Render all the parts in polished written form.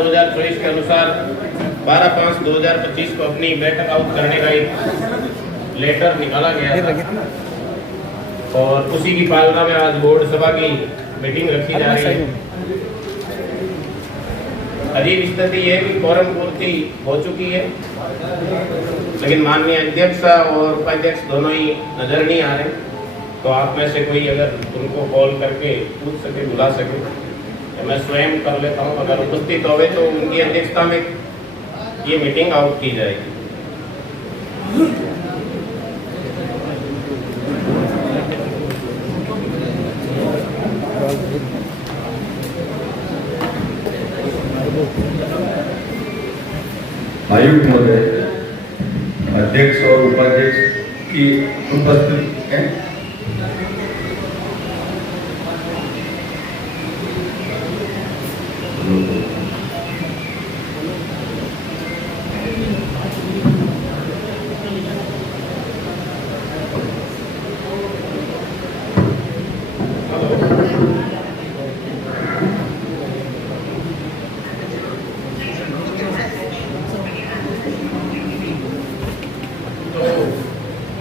2024 के अनुसार 12/5/2025 को अपनी बैठक आउट करने का एक लेटर निकाला गया था और उसी की पालना में आज बोर्ड सभा की मीटिंग रखी जा रही है। अजीब स्थिति यह है कि कोरम पूर्ति हो चुकी है, लेकिन माननीय अध्यक्ष और उपाध्यक्ष दोनों ही नजर नहीं आ रहे। तो आप में से कोई अगर उनको कॉल करके पूछ सके, बुला सके, तो मैं स्वयं कर लेता हूँ। अगर उपस्थित होवे तो उनकी अध्यक्षता में ये मीटिंग आउट की जाएगी। आयुक्त महोदय, अध्यक्ष और उपाध्यक्ष की उपस्थिति है।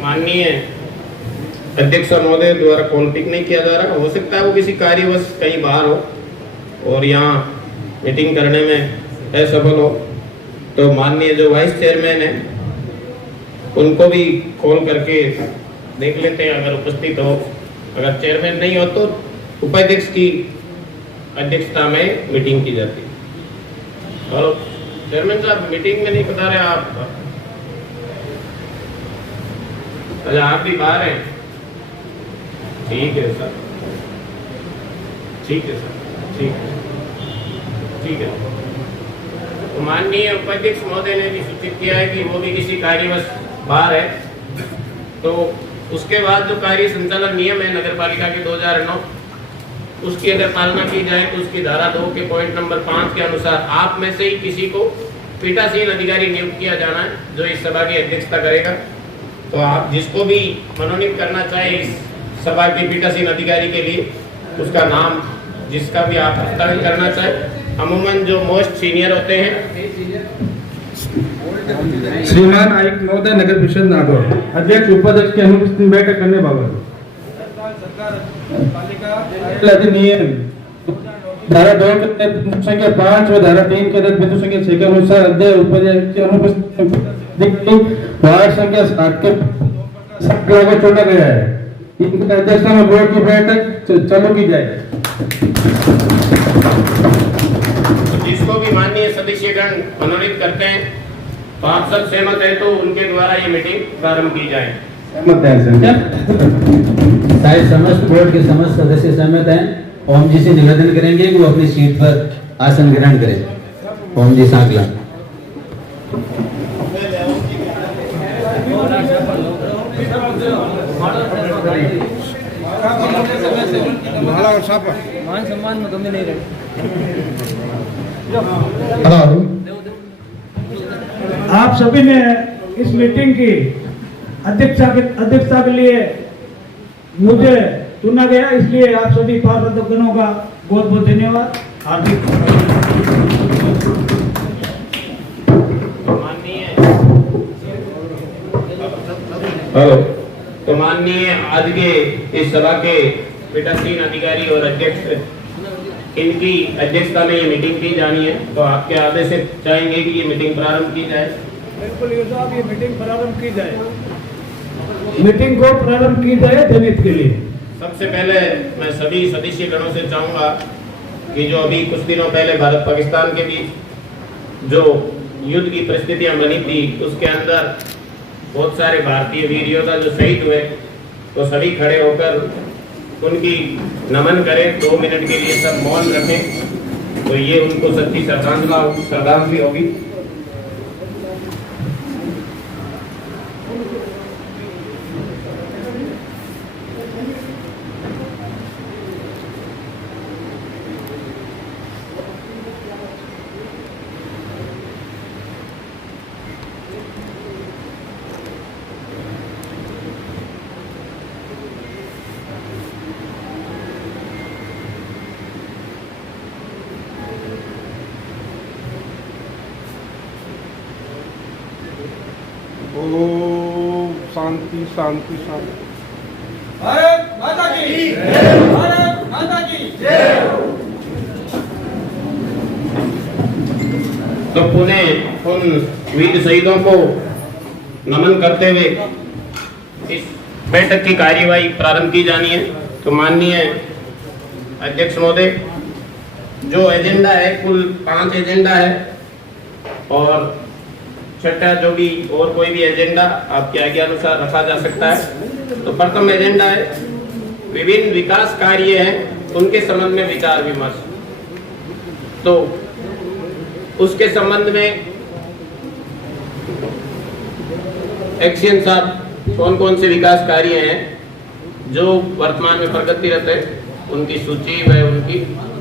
माननीय अध्यक्ष महोदय द्वारा कॉल पिक नहीं किया जा रहा। हो सकता है वो किसी कार्यवश कहीं बाहर हो और यहाँ मीटिंग करने में असफल हो। तो माननीय जो वाइस चेयरमैन है उनको भी कॉल करके देख लेते हैं अगर उपस्थित हो। अगर चेयरमैन नहीं हो तो उपाध्यक्ष की अध्यक्षता में मीटिंग की जाती है। और चेयरमैन साहब मीटिंग में नहीं बता रहे आप? अच्छा, आप भी बाहर हैं? ठीक है सर, ठीक है सर, ठीक है, ठीक है। तो माननीय उपाध्यक्ष महोदय ने भी सूचित किया है कि वो भी किसी कार्यवश बाहर है। तो उसके बाद जो कार्य संचालन नियम है नगर पालिका के 2009, उसकी अगर पालना की जाए तो उसकी धारा 2 के पॉइंट नंबर 5 के अनुसार आप में से ही किसी को पीठासीन अधिकारी नियुक्त किया जाना है जो इस सभा की अध्यक्षता करेगा। तो आप जिसको भी मनोनीत करना चाहे इस सभा के पीठासीन अधिकारी के लिए, उसका नाम जिसका भी आप हस्ताक्षर करना चाहे, अमूमन जो मोस्ट सीनियर होते हैं। श्रीमान आयुक्त महोदय, नगर परिषद नागौर, अध्यक्ष उपाध्यक्ष की अनुपस्थिति में बैठक करने बाबत अधिनियम धारा 2 के बिंदु संख्या 5 व धारा 3 के तहत बिंदु संख्या 6 के अनुसार अध्यक्ष उपाध्यक्ष की अनुपस्थिति वार्ड संख्या 60 के सभ्यों को चुना गया है। इनकी अध्यक्षता में बोर्ड की बैठक चालू की जाए। जिसको भी माननीय सदस्यगण मनोनीत करते हैं तो आप सब सहमत हैं तो उनके द्वारा ये मीटिंग प्रारंभ की जाए। सहमत है सर? शायद समस्त बोर्ड के समस्त सदस्य सहमत हैं। ओम जी से निवेदन करेंगे कि वो अपनी सीट पर आसन ग्रहण करें। ओम जी सांगला। मान सम्मान में कमी नहीं रही। आप सभी ने इस मीटिंग की अध्यक्षता के लिए मुझे चुना गया, इसलिए आप सभी पार्षदगणों का बहुत बहुत धन्यवाद। हार्दिक तो माननीय आज के इस सभा के पीठासीन अधिकारी और अध्यक्ष, इनकी अध्यक्षता में ये मीटिंग की जानी है। तो आपके आदेश से चाहेंगे कि ये मीटिंग प्रारंभ की जाए। बिल्कुल ये साहब, ये मीटिंग प्रारंभ की जाए, मीटिंग को प्रारंभ की जाए जनहित के लिए। सबसे पहले मैं सभी सदस्य गणों से चाहूंगा कि जो अभी कुछ दिनों पहले भारत पाकिस्तान के बीच जो युद्ध की परिस्थितियां बनी थी, उसके अंदर बहुत सारे भारतीय वीर योद्धा जो शहीद हुए, तो सभी खड़े होकर उनकी नमन करें। 2 मिनट के लिए सब मौन रखें, तो ये उनको सच्ची श्रद्धांजलि होगी। ओम शांति शांति शांति। भारत माता की जय। भारत माता की जय। तो पुनः उन वीर शहीदों को नमन करते हुए इस बैठक की कार्यवाही प्रारंभ की जानी है। तो माननीय अध्यक्ष महोदय, जो एजेंडा है कुल 5 एजेंडा है और छठा जो भी और कोई भी एजेंडा आपके आज्ञा अनुसार रखा जा सकता है। तो प्रथम एजेंडा है विभिन्न विकास कार्य हैं उनके संबंध में विचार विमर्श। तो उसके संबंध में एक्शन साहब कौन कौन से विकास कार्य हैं जो वर्तमान में प्रगतिरत है उनकी सूची व उनकी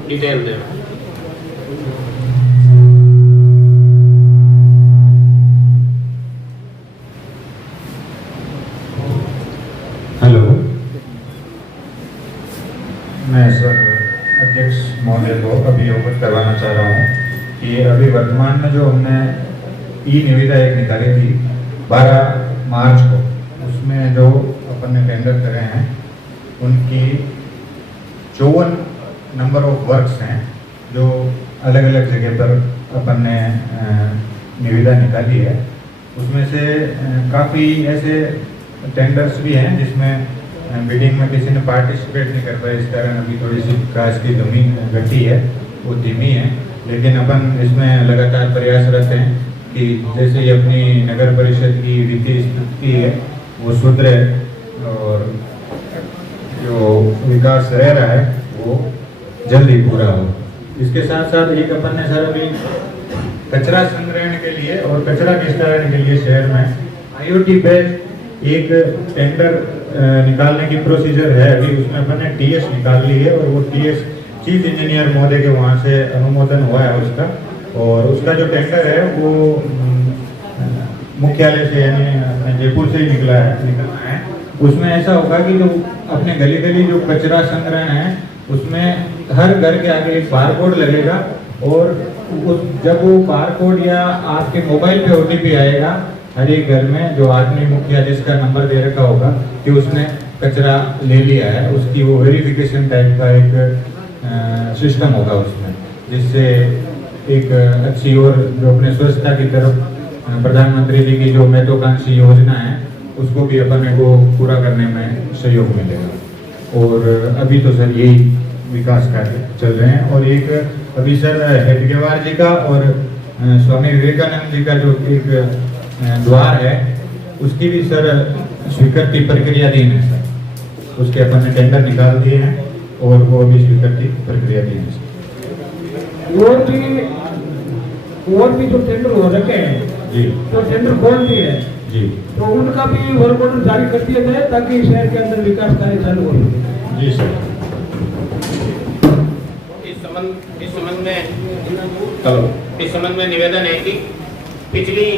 डिटेल दें। हेलो, मैं सर अध्यक्ष महोदय को अभी अवगत करवाना चाह रहा हूँ कि अभी वर्तमान में जो हमने ई निविदा एक निकाली थी 12 मार्च को, उसमें जो अपन ने टेंडर करे हैं उनकी 54 नंबर ऑफ वर्क्स हैं जो अलग अलग जगह पर अपन ने निविदा निकाली है। उसमें से काफ़ी ऐसे टेंडर्स भी हैं जिसमें बिडिंग में किसी ने पार्टिसिपेट नहीं कर पाया, इस कारण अभी थोड़ी सी विकास की गति है वो धीमी है। लेकिन अपन इसमें लगातार प्रयासरत हैं कि जैसे ही अपनी नगर परिषद की वित्तीय स्थिति है वो सुधरे और जो विकास रह रहा है वो जल्दी पूरा हो। इसके साथ साथ एक अपन ने सर अभी कचरा संग्रहण के लिए और कचरा निस्तारण के लिए शहर में IoT बेस्ड एक टेंडर निकालने की प्रोसीजर है। अभी उसमें अपन ने TS निकाल ली है और वो TS चीफ इंजीनियर महोदय के वहाँ से अनुमोदन हुआ है उसका, और उसका जो टेंडर है वो मुख्यालय से यानी जयपुर से ही निकला है। उसमें ऐसा होगा कि जो अपने गली गली जो कचरा संग्रह है उसमें हर घर के आगे एक बारकोड लगेगा और जब वो बारकोड या आपके मोबाइल पे OTP आएगा हर एक घर में, जो आदमी मुखिया जिसका नंबर दे रखा होगा कि उसने कचरा ले लिया है, उसकी वो वेरिफिकेशन टाइप का एक सिस्टम होगा उसमें, जिससे एक अच्छी और जो अपने स्वच्छता की तरफ प्रधानमंत्री जी की जो महत्वाकांक्षी योजना है उसको भी अपन को पूरा करने में सहयोग मिलेगा। और अभी तो सर यही विकास कार्य चल रहे हैं। और एक अभी सर हेडगेवार जी का और स्वामी विवेकानंद जी का जो एक द्वार है उसकी भी सर स्वीकृति प्रक्रियाधीन है सर, उसके अपन ने टेंडर निकाल दिए हैं और वो भी स्वीकृति प्रक्रियाधीन है। और भी जो टेंडर हो रखे हैं जी, तो टेंडर खोल दिए हैं जी, तो उनका भी वर्क ऑर्डर जारी कर दिया जाए ताकि शहर के अंदर विकास कार्य चालू हो। जी सर। इस संबंध में निवेदन है कि पिछली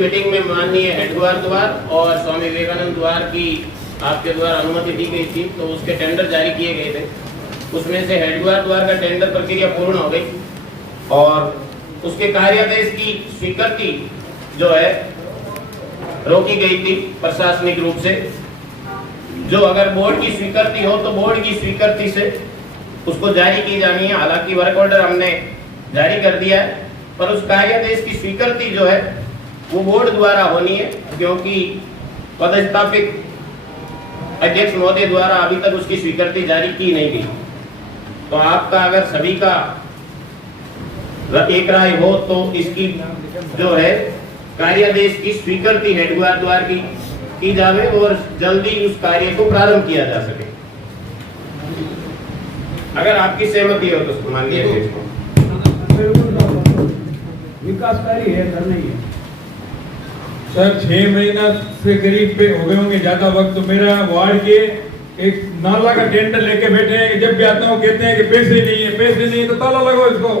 मीटिंग में माननीय हेडगेवार द्वार और स्वामी विवेकानंद द्वार की आपके द्वारा अनुमति दी गई थी, तो उसके टेंडर जारी किए गए थे। उसमें से हेडगेवार द्वार का टेंडर प्रक्रिया पूर्ण हो गई और उसके कार्यादेश की स्वीकृति जो है रोकी गई थी प्रशासनिक रूप से। जो अगर बोर्ड की स्वीकृति हो तो बोर्ड की स्वीकृति से उसको जारी की जानी है। हालांकि वर्क ऑर्डर हमने जारी कर दिया है, पर उस कार्यादेश की स्वीकृति जो है वो बोर्ड द्वारा होनी है, क्योंकि पदस्थापित अध्यक्ष महोदय द्वारा अभी तक उसकी स्वीकृति जारी की नहीं गई। तो आपका अगर सभी का एक राय हो तो इसकी जो है कार्यादेश की स्वीकृति हेडगेवार द्वार की जावे और जल्दी उस कार्य को प्रारंभ किया जा सके। अगर आपकी सहमति हो तो मान लीजिए। विकास कार्य है, करना ही है सर। 6 महीना से करीब पे हो गए होंगे, ज्यादा वक्त। तो मेरा वार्ड के एक नाला का टेंडर लेके बैठे हैं। जब भी आता हूँ कहते हैं कि पैसे नहीं है, पैसे नहीं है तो ताला लगाओ इसको।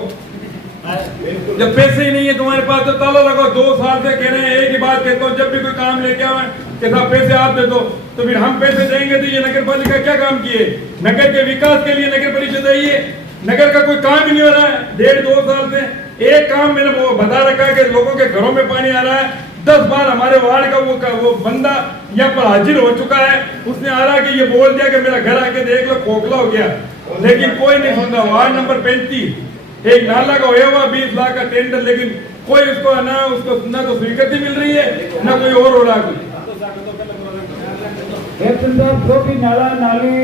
जब पैसे ही नहीं है तुम्हारे पास तो ताला लगाओ। 2 साल से कह रहे हैं, एक ही बात कहता हूँ, जब भी कोई काम लेके आवे कि साहब पैसे आप दे दो, तो फिर हम पैसे देंगे तो ये नगर पालिका क्या काम किए? नगर के विकास के लिए नगर परिषद आई है, नगर का कोई काम ही नहीं हो रहा है 1.5-2 साल से। एक काम मैंने वो बता रखा है कि लोगों के घरों में पानी आ रहा है, 10 बार हमारे वार्ड का वो बंदा यहाँ पर हाजिर हो चुका है, उसने आ रहा कि ये बोल दिया कि मेरा घर आके देख लो, खोखला हो गया, लेकिन कोई नहीं सुनता। वार्ड नंबर 35 एक नाला का होया हुआ 20 लाख का टेंडर, लेकिन कोई उसको ना तो स्वीकृति मिल रही है ना कोई और हो रहा है। जो भी नाला नाली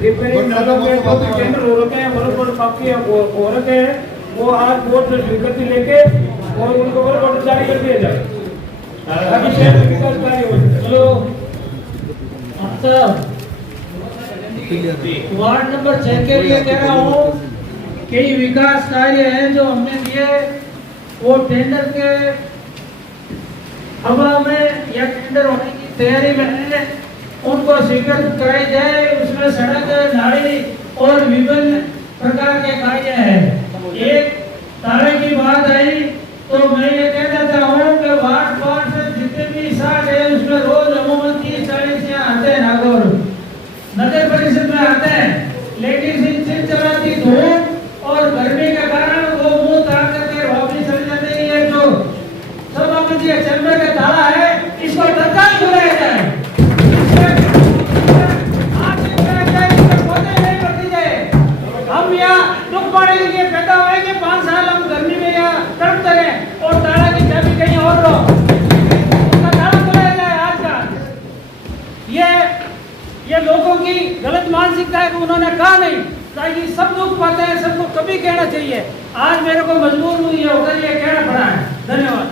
रिपेयरिंग नालों के जो भी टेंडर हो रखे हैं बराबर बाकी हो रखे हैं, वो आज बोर्ड से स्वीकृति लेके और उनको बराबर जारी कर दिया जाए ताकि शहर में विकास कार्य हो। चलो अच्छा, वार्ड नंबर 6 के लिए कह रहा हूँ कई विकास कार्य हैं जो हमने दिए, वो टेंडर के हवा में या टेंडर होने की तैयारी में है, उनको स्वीकृत कराई जाए। उसमें सड़क, नाली और विभिन्न प्रकार के कार्य हैं। एक तारे की बात आई तो मैं ये कहना चाहूँ कि वार्ड वार्ड से जितने भी साल है उसमें रोज अमूमन 30-40 यहाँ आते हैं, नागौर नगर परिषद में आते हैं, लेकिन चिलचिलाती धूप और गर्मी के कारण वो मुंह ताक करके वापस चले जाते हैं। ये जो सभापति चैम्बर का ताला है, इसको तत्काल खुलाया जाए। हम यहाँ दुख पड़े के लिए पैदा हुए कि 5 साल हम गर्मी में यहाँ तड़पते रहे और ताला की चाबी कहीं और लो, उसका ताला खुलाया जाए आज का। ये लोगों की गलत मानसिकता है कि उन्होंने कहा नहीं, ताकि सब दुख पाते हैं, सबको कभी कहना चाहिए। आज मेरे को मजबूर हुई है होकर ये कहना पड़ा है। धन्यवाद।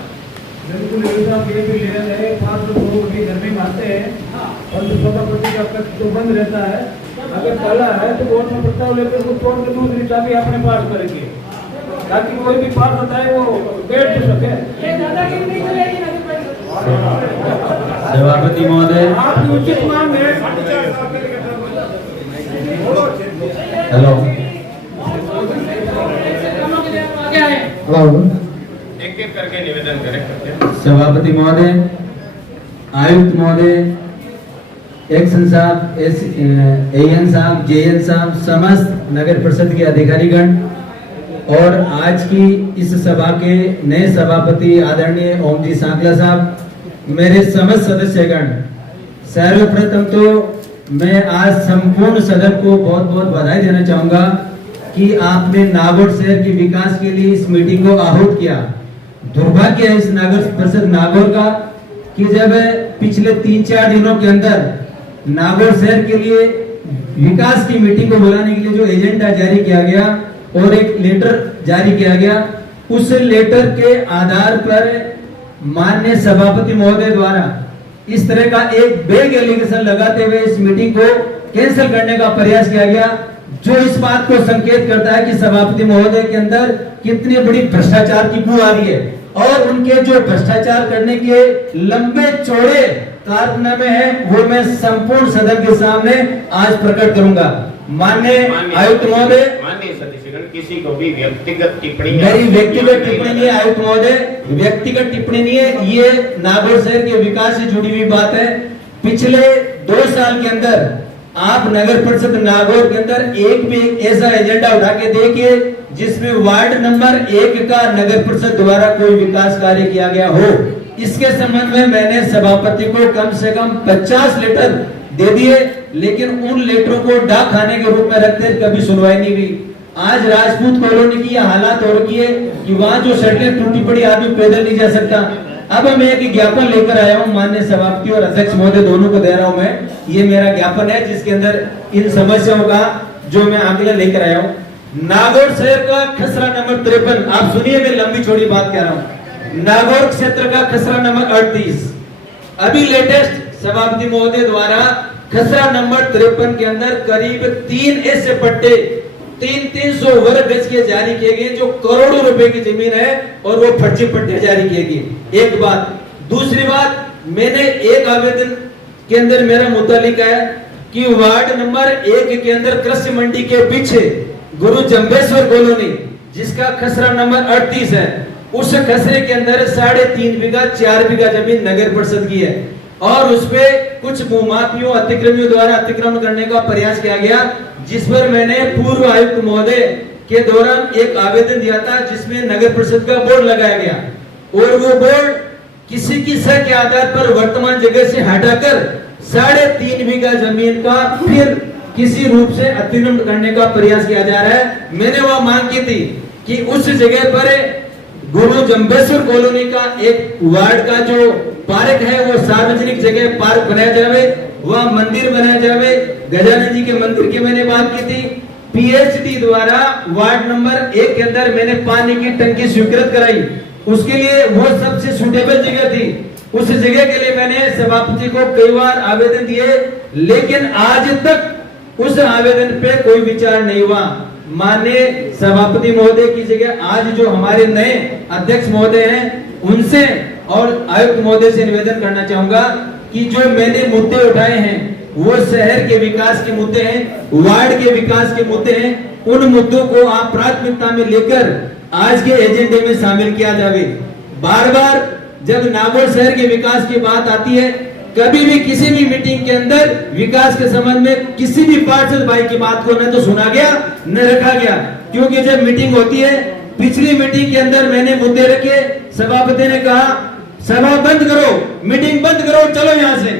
बिल्कुल ये भी ले रहे हैं 5 लोग भी गर्मी में आते हैं और जो सभापति का कक्ष तो बंद रहता है, अगर ताला है तो कोर्ट में प्रस्ताव लेकर उसको तोड़ के दूसरी चाबी अपने पास करेंगे ताकि कोई भी पास होता है वो बैठ सके। ये दादागिरी नहीं चलेगी। सभापति महोदय, आपकी उचित मांग है। हेलो, एक एक करके निवेदन करें। सभापति महोदय, आयुक्त महोदय, एक्शन साहब, एएन साहब, जेएन साहब, समस्त नगर परिषद के अधिकारीगण और आज की इस सभा के नए सभापति आदरणीय ओम जी सांकला साहब, मेरे समस्त सदस्यगण, सर्वप्रथम तो मैं आज संपूर्ण सदन को बहुत बहुत बधाई देना चाहूंगा कि आपने नागौर शहर के विकास के लिए इस मीटिंग को आहूत किया। दुर्भाग्य है इस नगर परिषद नागौर का कि जब पिछले 3-4 दिनों के अंदर नागौर शहर के लिए विकास की मीटिंग को बुलाने के लिए जो एजेंडा जारी किया गया और एक लेटर जारी किया गया, उस लेटर के आधार पर माननीय सभापति महोदय द्वारा इस तरह का एक बेग एलिगेशन लगाते हुए इस मीटिंग को कैंसिल करने का प्रयास किया गया, जो इस बात को संकेत करता है कि सभापति महोदय के अंदर कितनी बड़ी भ्रष्टाचार की बू आ रही है और उनके जो भ्रष्टाचार करने के लंबे चौड़े कारनामे हैं वो मैं संपूर्ण सदन के सामने आज प्रकट करूंगा। माननीय आयुक्त महोदय, माननीय सदस्यगण, किसी को भी व्यक्तिगत टिप्पणी, मेरी व्यक्तिगत टिप्पणी नहीं है आयुक्त महोदय, व्यक्तिगत टिप्पणी नहीं है, ये नागौर शहर के विकास से जुड़ी हुई बात है। पिछले 2 साल के अंदर आप नगर परिषद नागौर के अंदर एक भी ऐसा एजेंडा उठा के देखिए जिसमें वार्ड नंबर 1 का नगर परिषद द्वारा कोई विकास कार्य किया गया हो। इसके संबंध में मैंने सभापति को कम से कम 50 लेटर दे दिए, लेकिन उन लेटरों को डाक खाने के रूप में रखते कभी सुनवाई नहीं हुई। आज राजपूत कॉलोनी की हालात हो रही है कि वहां जो सड़कें टूटी पड़ी, आदमी पैदल नहीं जा सकता। अब मैं एक ज्ञापन लेकर आया हूं, माननीय सभापति और अध्यक्ष महोदय दोनों को दे रहा हूं मैं। ये मेरा ज्ञापन है जिसके अंदर इन समस्याओं का जो मैं आंकलन लेकर आया हूं। नागौर शहर का खसरा नंबर 53, आप सुनिए, मैं लंबी चौड़ी बात कह रहा हूं। नागौर क्षेत्र का खसरा नंबर 38, अभी लेटेस्ट सभापति महोदय द्वारा खसरा नंबर 53 के अंदर करीब 3 ऐसे पट्टे 300 वर्ग गज के जारी किए गए जो करोड़ों रुपए की जमीन है और वो फर्जी पट्टे जारी किए गए। एक बात। दूसरी बात, मैंने एक आवेदन के अंदर मेरा मुतालिक है कि वार्ड नंबर 1 के अंदर कृषि मंडी के पीछे गुरु जम्बेश्वर कॉलोनी जिसका खसरा नंबर 38 है, उस खसरे के अंदर 3.5 बीघा 4 बीघा जमीन नगर परिषद की है और उसपे कुछ भूमाफियों अतिक्रमियों द्वारा अतिक्रमण करने का प्रयास किया गया, जिस पर मैंने पूर्व आयुक्त महोदय के दौरान एक आवेदन दिया था जिसमें नगर परिषद का बोर्ड लगाया गया और वो बोर्ड किसी की सह के आधार पर वर्तमान जगह से हटाकर 3.5 बीघा जमीन का फिर किसी रूप से अतिक्रमण करने का प्रयास किया जा रहा है। मैंने वह मांग की थी कि उस जगह पर गुरु जम्बेश्वर कॉलोनी का एक वार्ड का जो पार्क है वो सार्वजनिक जगह पार्क बनाया जावे, वह मंदिर बनाया जावे। गजानन जी के मंदिर की मैंने बात की थी। पीएचडी द्वारा वार्ड नंबर 1 के अंदर मैंने पानी की टंकी स्वीकृत कराई, उसके लिए वो सबसे सुटेबल जगह थी। उस जगह के लिए मैंने सभापति को कई बार आवेदन दिए, लेकिन आज तक उस आवेदन पे कोई विचार नहीं हुआ। माननीय सभापति महोदय की जगह आज जो हमारे नए अध्यक्ष महोदय हैं उनसे और आयुक्त महोदय से निवेदन करना चाहूंगा कि जो मैंने मुद्दे उठाए हैं वो शहर के विकास के मुद्दे हैं, वार्ड के विकास के मुद्दे हैं, उन मुद्दों को आप प्राथमिकता में लेकर आज के एजेंडे में शामिल किया जावे। बार बार जब नागौर शहर के विकास की बात आती है, कभी भी किसी भी मीटिंग के अंदर विकास के संबंध में किसी भी पार्षद भाई की बात को न तो सुना गया न रखा गया, क्योंकि जब मीटिंग होती है, पिछली मीटिंग के अंदर मैंने मुद्दे रखे, सभापति ने कहा सभा बंद करो, मीटिंग बंद करो, चलो यहाँ से।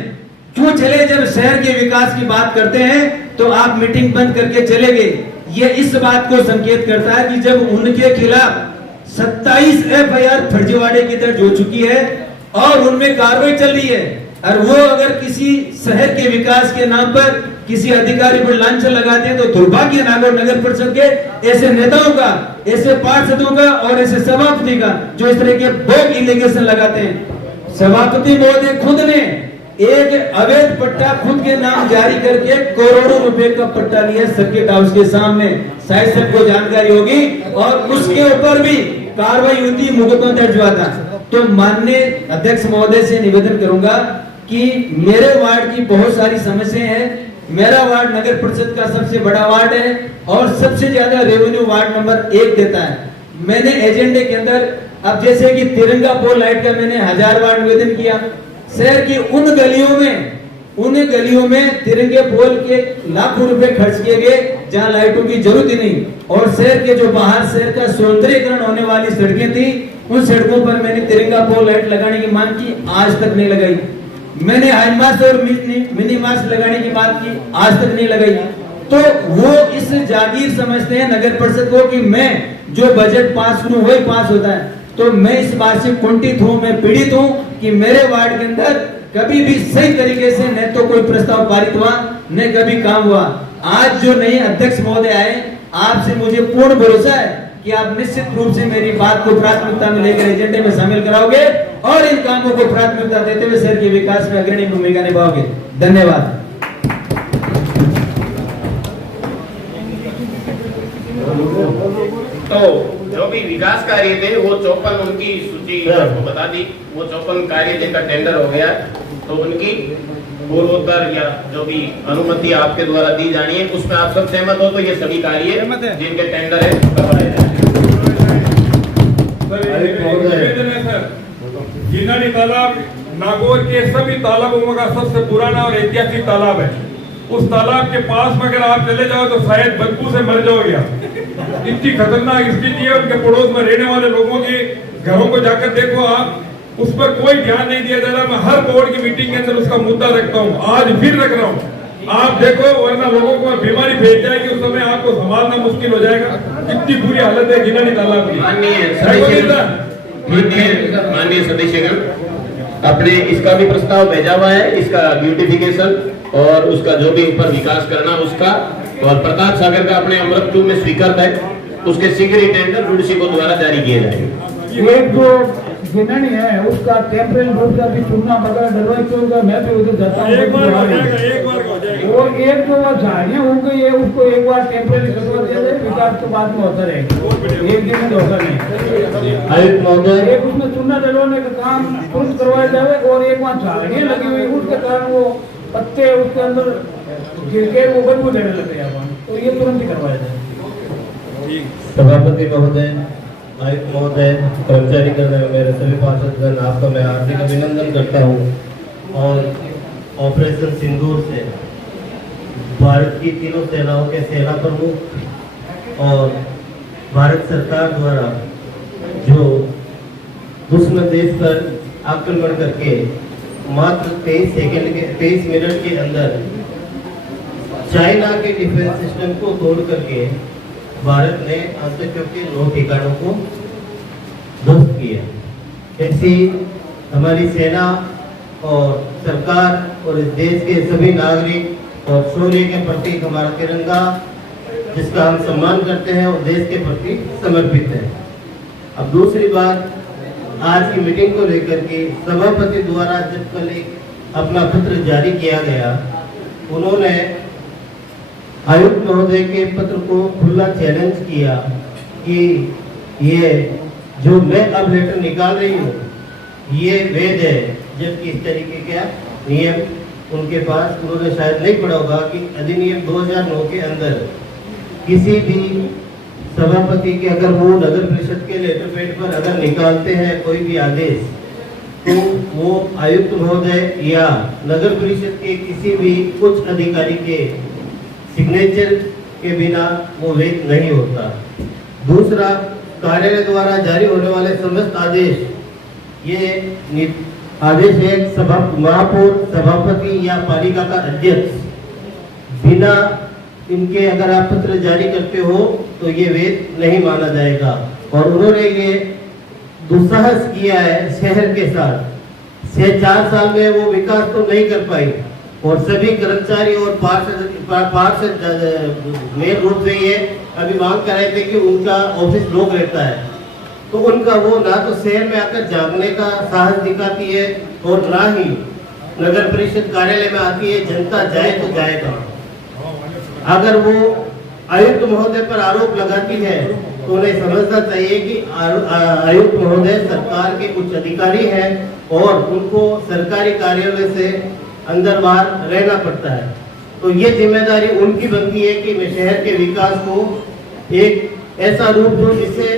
क्यों चले? जब शहर के विकास की बात करते हैं तो आप मीटिंग बंद करके चले गए। ये इस बात को संकेत करता है कि जब उनके खिलाफ 27 एफआईआर फर्जीवाड़े की दर्ज हो चुकी है और उनमें कार्रवाई चल रही है, और वो अगर किसी शहर के विकास के नाम पर किसी अधिकारी पर लांछन लगाते हैं तो दुर्भाग्य नागौर नगर परिषद के ऐसे नेताओं का, ऐसे पार्षदों का और ऐसे सभापति का जो इस तरह के बोग इलिगेशन लगाते हैं। सभापति महोदय खुद ने एक अवैध पट्टा खुद के नाम जारी करके करोड़ों रुपए का पट्टा लिया सर्किट हाउस के सामने, शायद सबको जानकारी होगी, और उसके ऊपर भी कार्रवाई हुई थी, मुकदमा दर्ज हुआ था। तो माननीय अध्यक्ष महोदय से निवेदन करूंगा कि मेरे वार्ड की बहुत सारी समस्याएं हैं। मेरा वार्ड नगर परिषद का सबसे बड़ा वार्ड है और सबसे ज्यादा रेवेन्यू वार्ड नंबर 1 देता है। मैंने एजेंडे के अंदर अब जैसे कि तिरंगा पोल लाइट का मैंने 1000 बार निवेदन किया। शहर की उन गलियों में तिरंगे पोल के लाखों रुपए खर्च किए गए जहां लाइटों की जरूरत ही नहीं, और शहर के जो बाहर शहर का सौंदर्यीकरण होने वाली सड़कें थी उन सड़कों पर मैंने तिरंगा पोल लाइट लगाने की मांग की, आज तक नहीं लगाई। मैंने हाई मास्ट और मिनी मास्ट लगाने की बात की, आज तक नहीं लगाई। तो वो इस जागीर समझते हैं नगर परिषद को कि मैं जो बजट पास करूं वही पास होता है। तो मैं इस बात से कुंठित हूं, मैं पीड़ित हूं कि मेरे वार्ड के अंदर कभी भी सही तरीके से न तो कोई प्रस्ताव पारित हुआ न कभी काम हुआ। आज जो नए अध्यक्ष महोदय आए, आपसे मुझे पूर्ण भरोसा है कि आप निश्चित रूप से मेरी बात को प्राथमिकता में लेकर एजेंडे में शामिल कराओगे और इन कामों को प्राथमिकता देते हुए शहर के विकास में अग्रणी भूमिका निभाओगे। धन्यवाद। तो जो भी विकास कार्य थे वो 54 उनकी सूची आपको बता दी, वो 54 कार्य जिनका टेंडर हो गया, तो उनकी पूर्वोत्तर या जो भी अनुमति आपके द्वारा दी जानी है उसमें आप सब सहमत हो तो ये सभी कार्य जिनके टेंडर है करवाए जाए। गिनानी तालाब नागौर के सभी तालाबों का सबसे पुराना और ऐतिहासिक तालाब है। उस तालाब के पास में अगर आप चले जाओ तो शायद बदबू से मर जाओगे आप। इतनी खतरनाक स्थिति है। उनके पड़ोस में रहने वाले लोगों के घरों को जाकर देखो आप, उस पर कोई ध्यान नहीं दिया जा रहा। मैं हर बोर्ड की मीटिंग के अंदर उसका मुद्दा रखता हूँ, आज फिर रख रहा हूँ। आप देखो, वरना लोगों को बीमारी फैल जाएगी, उस समय आपको संभालना मुश्किल हो जाएगा। इतनी बुरी हालत है गिनानी तालाब की। माननीय सदस्यगण, अपने इसका भी प्रस्ताव भेजा हुआ है, इसका ब्यूटिफिकेशन और उसका जो भी ऊपर विकास करना उसका, और प्रताप सागर का अपने अमृत 2 में स्वीकृत है, उसके शीघ्र ही टेंडर रुड़सी को द्वारा जारी किए जाएंगे। एक जो गिनानी है उसका टेम्परेरी रोड का भी चुनना मगर डरवाई क्यों का, मैं भी उधर जाता हूँ। एक बार हो जाएगा। और एक जो झाड़ियाँ हो गई है उसको एक बार टेम्परेरी करवा दिया जाए, विकास तो बाद में होता रहेगा, एक दिन में होता नहीं। आयुक्त महोदय, एक उसमें चुनना डलवाने का काम तुरंत करवाया जाए, और एक वहाँ झाड़ियाँ लगी हुई उसके कारण वो पत्ते उसके अंदर गिर के वो बदबू देने लग गया, तो ये तुरंत ही करवाया जाए। सभापति महोदय, आयुक्त महोदय, कर्मचारी करने में मेरे सभी पार्षदगण, आपका मैं हार्दिक अभिनंदन करता हूँ। और ऑपरेशन सिंदूर से भारत की तीनों सेनाओं के सेना प्रमुख और भारत सरकार द्वारा जो दुश्मन देश पर आक्रमण करके मात्र 23 मिनट के अंदर चाइना के डिफेंस सिस्टम को तोड़ करके भारत ने आतंकियों के 9 ठिकानों को ध्वस्त किया। ऐसी हमारी सेना और सरकार और इस देश के सभी नागरिक और शौर्य के प्रति हमारा तिरंगा जिसका हम सम्मान करते हैं और देश के प्रति समर्पित है। अब दूसरी बात, आज की मीटिंग को लेकर के सभापति द्वारा जब कल एक अपना पत्र जारी किया गया, उन्होंने आयुक्त महोदय के पत्र को खुला चैलेंज किया कि ये जो मैं अब लेटर निकाल रही हूँ ये वैध है, जबकि इस तरीके का नियम उनके पास, उन्होंने शायद नहीं पढ़ा होगा कि अधिनियम 2009 के अंदर किसी भी सभापति के अगर वो नगर परिषद के लेटर पैड पर अगर निकालते हैं कोई भी आदेश, तो वो आयुक्त महोदय या नगर परिषद के किसी भी उच्च अधिकारी के सिग्नेचर के बिना वो वैध नहीं होता। दूसरा, कार्यालय द्वारा जारी होने वाले समस्त आदेश, ये आदेश है महापौर, सभापति या पालिका का अध्यक्ष बिना इनके अगर आप पत्र जारी करते हो तो ये वैध नहीं माना जाएगा। और उन्होंने ये दुस्साहस किया है शहर के साथ। 4 साल में वो विकास तो नहीं कर पाई और सभी कर्मचारी और पार्षद मेन रूप से ये अभी मांग कर रहे थे कि उनका ऑफिस लोग रहता है, तो उनका वो ना तो शहर में आकर जागने का साहस दिखाती है और ना ही नगर परिषद कार्यालय में आती है। जनता जाए तो जाएगा। अगर वो आयुक्त महोदय पर आरोप लगाती है तो उन्हें समझना चाहिए कि आयुक्त महोदय सरकार के उच्च अधिकारी हैं और उनको सरकारी कार्यालय से अंदर बाहर रहना पड़ता है। तो ये जिम्मेदारी उनकी बनती है कि मैं शहर के विकास को एक ऐसा रूप दूं जिससे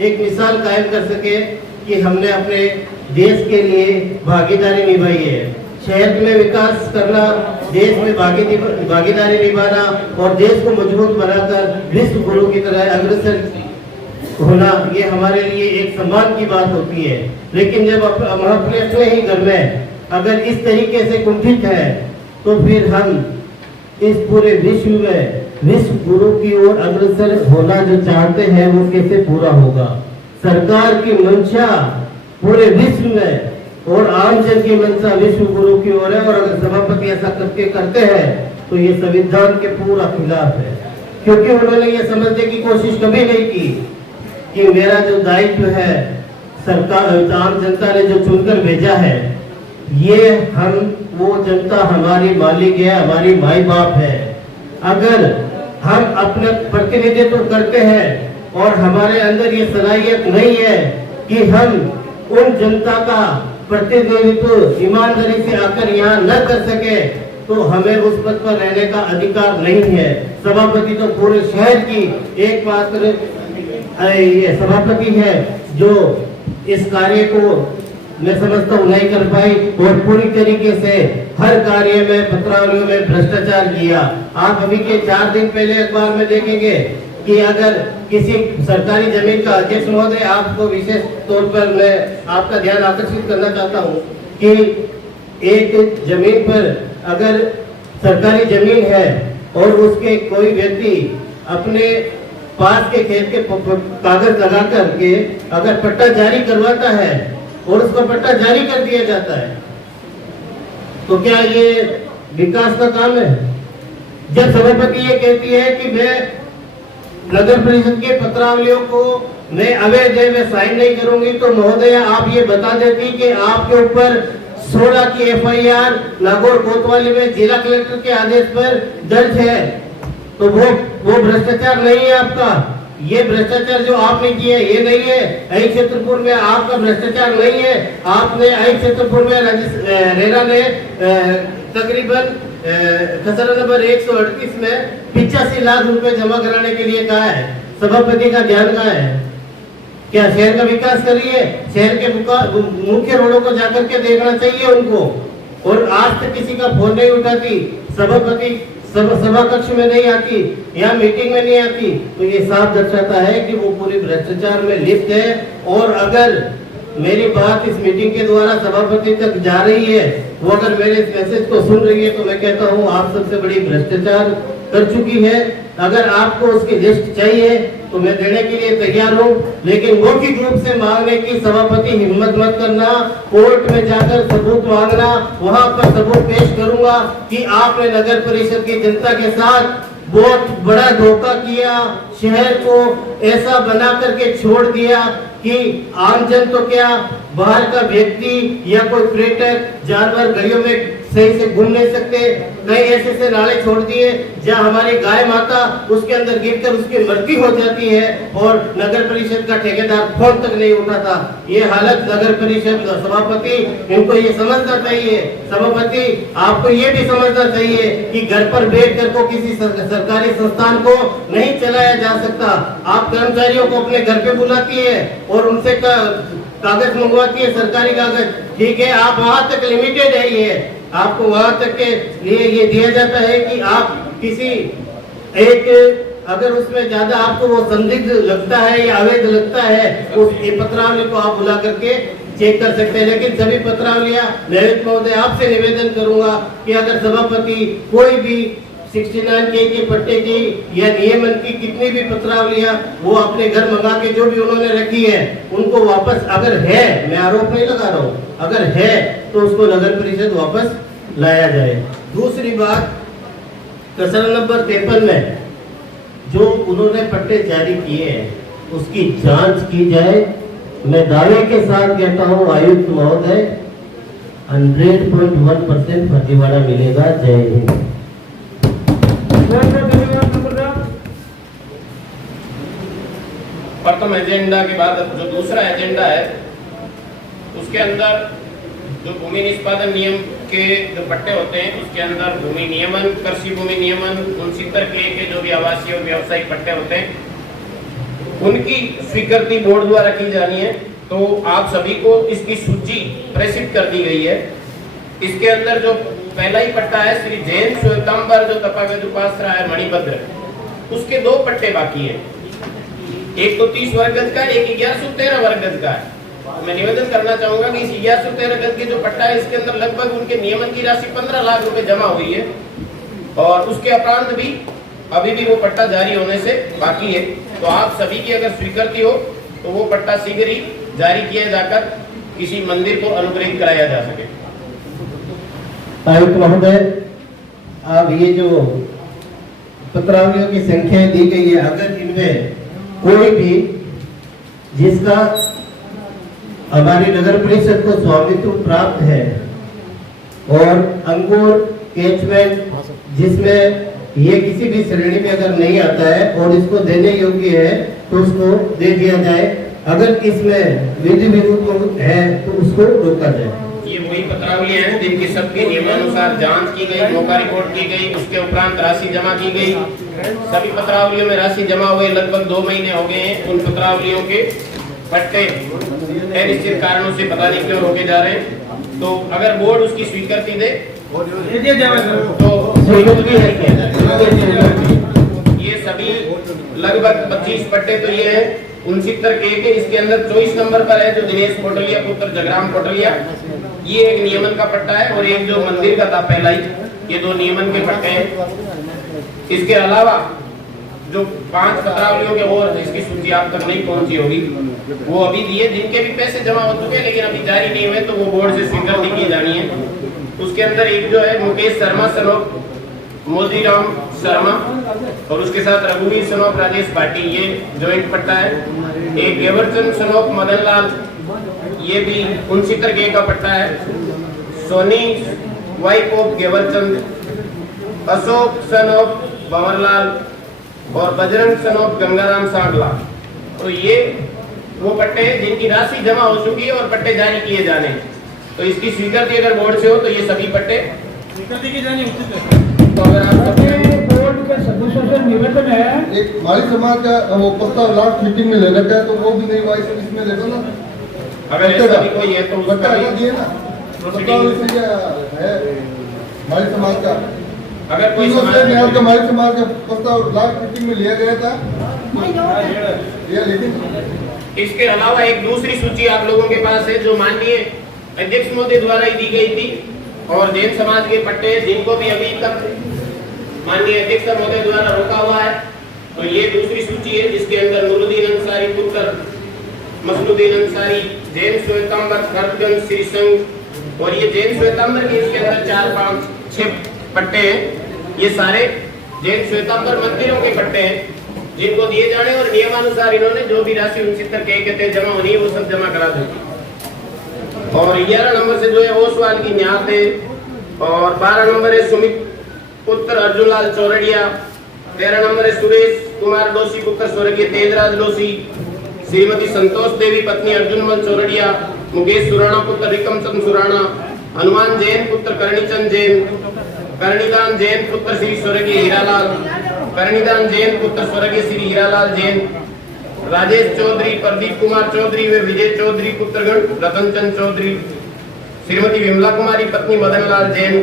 एक मिसाल कायम कर सके कि हमने अपने देश के लिए भागीदारी निभाई है। शहर में विकास करना, देश में भागीदारी निभाना और देश को मजबूत बनाकर विश्व गुरु की तरह अग्रसर होना, ये हमारे लिए एक सम्मान की बात होती है। लेकिन जब हम अपने ही घर में अगर इस तरीके से कुंठित है तो फिर हम इस पूरे विश्व में विश्व गुरु की ओर अग्रसर होना जो चाहते हैं वो कैसे पूरा होगा। सरकार की मंशा पूरे विश्व में और आम जन की मंशा विश्व गुरु की ओर है, और अगर सभापति ऐसा करते हैं तो ये संविधान के पूरा खिलाफ है, क्योंकि उन्होंने ये समझने की कोशिश कभी नहीं की कि मेरा जो दायित्व है सरकार आम जनता ने जो चुनकर भेजा है, ये वो जनता हमारी मालिक है, हमारी माई बाप है। अगर हम अपने प्रतिनिधित्व करते हैं और हमारे अंदर ये सलाहियत नहीं है कि हम उन जनता का प्रतिनिधित्व ईमानदारी से आकर यहाँ न कर सके, तो हमें उस पद पर रहने का अधिकार नहीं है। सभापति तो पूरे शहर की एकमात्र ये सभापति है जो इस कार्य को मैं समझता हूँ नहीं कर पाई और पूरी तरीके से हर कार्य में पत्रावलियों में भ्रष्टाचार किया। आप अभी के 4 दिन पहले अखबार में देखेंगे कि अगर किसी सरकारी जमीन का अध्यक्ष महोदय, आपको विशेष तौर पर मैं आपका ध्यान आकर्षित करना चाहता हूँ कि एक जमीन पर अगर सरकारी जमीन है और उसके कोई व्यक्ति अपने पास के खेत के कागज लगा करके अगर पट्टा जारी करवाता है और उसका पट्टा जारी कर दिया जाता है, तो क्या ये विकास का काम है? जब सभापति ये कहती है कि मैं नगर परिषद के पत्रावलियों को मैं अवैध है, मैं साइन नहीं करूंगी, तो महोदय आप ये बता देती कि आपके ऊपर 16 की FIR नागौर कोतवाली में जिला कलेक्टर के आदेश पर दर्ज है, तो वो भ्रष्टाचार नहीं है आपका। ये भ्रष्टाचार जो आपने किया ये नहीं है। आई क्षेत्रपुर में आपका भ्रष्टाचार नहीं है। आपने आई क्षेत्रपुर में रेरा ने तकरीबन खसरा नंबर 138 में 85 लाख रुपए जमा कराने के लिए कहा है। सभापति का ध्यान कहाँ है? क्या शहर का विकास कर रही है? शहर के मुख्य रोडों को जाकर के देखना चाहिए उनको, और आज तक किसी का फोन नहीं उठाती। सभापति सभा कक्ष में नहीं आती या मीटिंग में नहीं आती, तो ये साफ दर्शाता है कि वो पूरे भ्रष्टाचार में लिप्त है। और अगर मेरी बात इस मीटिंग के द्वारा सभापति तक जा रही है, वो अगर मेरे इस मैसेज को सुन रही है तो मैं कहता हूँ आप सबसे बड़ी भ्रष्टाचार कर चुकी है। अगर आपको उसकी लिस्ट चाहिए तो मैं देने के लिए तैयार हूँ, लेकिन मौखिक रूप से मांगने की सभापति हिम्मत मत करना। कोर्ट में जाकर सबूत मांगना, वहाँ पर सबूत पेश करूंगा कि आपने नगर परिषद की जनता के साथ बहुत बड़ा धोखा किया, शहर को ऐसा बना करके छोड़ दिया कि आमजन तो क्या, बाहर का व्यक्ति या कोई पर्यटक जानवर गलियों में सही से घूम नहीं सकते। कई ऐसे से नाले छोड़ दिए जहां हमारी गाय माता उसके अंदर गिरकर उसकी मृत्यु हो जाती है और नगर परिषद का ठेकेदार फोन तक नहीं उठाता। ये हालत नगर परिषद सभापति, इनको ये समझना चाहिए। सभापति, आपको ये भी समझना चाहिए कि घर पर बैठ कर को किसी सरकारी संस्थान को नहीं चलाया जा सकता। आप कर्मचारियों को अपने घर पे बुलाती है और उनसे कागज मंगवाती है, सरकारी कागज, ठीक है, आप वहां तक लिमिटेड है। ये आपको वहां तक के लिए ये दिया जाता है कि आप किसी एक, अगर उसमें ज्यादा आपको वो संदिग्ध लगता है या अवैध लगता है, उस पत्रावली को आप बुला करके चेक कर सकते हैं। लेकिन सभी पत्रावलियां, न्यायाधीश महोदय आपसे निवेदन करूंगा कि अगर सभापति कोई भी 69K के पट्टे की या नियमन की कितनी भी पत्रावलियां वो अपने घर मंगा के जो भी उन्होंने रखी है उनको वापस, अगर है, मैं आरोप नहीं लगा रहा हूँ, अगर है तो उसको नगर परिषद वापस लाया जाए। दूसरी बात, कसरा नंबर 53 में जो उन्होंने पट्टे जारी किए हैं उसकी जांच की जाए। मैं दावे के साथ कहता हूँ आयुक्त महोदय 100.1% फर्जीवाड़ा मिलेगा। जय हिंद। प्रथम एजेंडा के बाद जो दूसरा एजेंडा है उसके अंदर जो भूमि निष्पादन नियम के जो पट्टे होते हैं उसके अंदर भूमि नियमन, कृषि भूमि नियमन, 69K के जो भी आवासीय और व्यावसायिक पट्टे होते हैं उनकी स्वीकृति बोर्ड द्वारा की जानी है। तो आप सभी को इसकी सूची प्रेषित कर दी गई है। इसके अंदर जो पहला ही पट्टा है श्री जैन श्वेतांबर जो तथागत उपासना है मणिभद्र, उसके 2 पट्टे बाकी है। एक तो 30 वर्ग गज का, एक 1113 वर्ग गज का है। मैं निवेदन करना चाहूंगा कि इस 1113 गज के जो पट्टा है इसके अंदर लगभग उनके नियमन की राशि 15 लाख रुपए जमा हुई है और उसके उपरांत भी अभी भी वो पट्टा जारी होने से बाकी है। तो आप सभी की अगर स्वीकृति हो तो वो पट्टा शीघ्र ही जारी किया जाकर किसी मंदिर को अनुग्रहित कराया जा सके। आयुक्त महोदय, अब ये जो पत्रावलियों की संख्या दी गई है, अगर इनमें कोई भी जिसका हमारी नगर परिषद को स्वामित्व प्राप्त है और अंगूर कैचमेंट जिसमें ये किसी भी श्रेणी में अगर नहीं आता है और इसको देने योग्य है तो उसको दे दिया जाए। अगर इसमें विधि विरुद्ध है तो उसको रोका जाए। ये वही पत्रावलियां हैं जिनकी सबके नियमानुसार जांच की गई, मौका रिपोर्ट की गई, उसके उपरांत राशि जमा की गई। सभी पत्रावलियों में राशि जमा हुए लगभग 2 महीने हो गए हैं। उन पत्रावलियों के पट्टे अनिश्चित कारणों से पता नहीं क्यों रोके जा रहे हैं। तो अगर बोर्ड उसकी स्वीकृति दे तो ये सभी लगभग 25 पट्टे तो ये है 69K के। इसके अंदर 24 नंबर पर है जो दिनेश कोटलिया पुत्र जगराम कोटलिया, ये एक नियमन का पट्टा है और एक जो मंदिर का था पहला ही, ये 2 नियमन के पट्टे हैं। इसके अलावा जो 5 पत्रावलियों के और जिसकी सूची आप तक नहीं पहुंची होगी वो अभी दिए, जिनके भी पैसे जमा हो चुके लेकिन अभी जारी नहीं हुए तो वो बोर्ड से स्वीकृति की जानी है। उसके अंदर एक जो है मुकेश शर्मा सनोप मोदीराम शर्मा और उसके साथ रघुवीर सनोप राजेश भाटी, ये ज्वाइंट पट्टा है। एक गेवरचंद सनोप मदन लाल, ये भी 69K का पट्टा है। सोनी वाइफ ऑफ गेवरचंद, अशोक सनोप भंवरलाल और बजरंग सनोप गंगाराम सांगला। तो ये वो पट्टे हैं जिनकी राशि जमा हो चुकी है और पट्टे जारी किए जाने। तो इसकी स्वीकृति अगर बोर्ड से हो तो ये सभी पट्टे स्वीकृति की जानी उचित है। तो अगर आप बोर्ड के सदस्यों से निवेदन है, एक माली समाज का वो प्रस्ताव लास्ट मीटिंग में ले रखा है तो वो भी नहीं हुआ, इसमें देखो ना, अगर ऐसा भी कोई है तो बच्चा दिए ना प्रस्ताव इसमें क्या है माली समाज का। अगर कोई हमारे समाज का प्रस्ताव लास्ट मीटिंग में लिया गया था, लेकिन इसके अलावा एक दूसरी सूची आप लोगों के पास है जो माननीय अध्यक्ष महोदय द्वारा ही दी गई थी, और जैन समाज के पट्टे जिनको भी अभी तक माननीय अध्यक्ष महोदय द्वारा रोका हुआ है। तो ये दूसरी सूची है जिसके अंदर नूरुद्दीन अंसारी पुत्र मसलुद्दीन अंसारी, जैन श्वेतांबर खरगंज श्री संघ, और ये जैन श्वेतांबर के इसके अंदर 4, 5, 6 पट्टे हैं। ये सारे जैन श्वेतांबर मंदिरों के पट्टे हैं जिनको दिए जाने, और नियमानुसार इन्होंने जो भी राशि 69 के जमा होनी है वो सब जमा करा देंगे। और 11 नंबर से जो है ओसवाल की न्यात है, और 12 नंबर है सुमित पुत्र अर्जुनलाल चौरड़िया, 13 नंबर है सुरेश कुमार दोषी पुत्र स्वर्गीय तेजराज दोषी, श्रीमती संतोष देवी पत्नी अर्जुनमल चौरड़िया, मुकेश सुराणा पुत्र रिकम चंद सुराणा, हनुमान जैन पुत्र करणीचंद जैन, करणीदान जैन पुत्र श्री स्वर्गीय हीरालाल, करणीदान जैन पुत्र स्वर्गीय श्री हीरालाल जैन, राजेश चौधरी, प्रदीप कुमार चौधरी व विजय चौधरी पुत्रगण रतनचंद चौधरी, श्रीमती विमला कुमारी पत्नी मदनलाल जैन,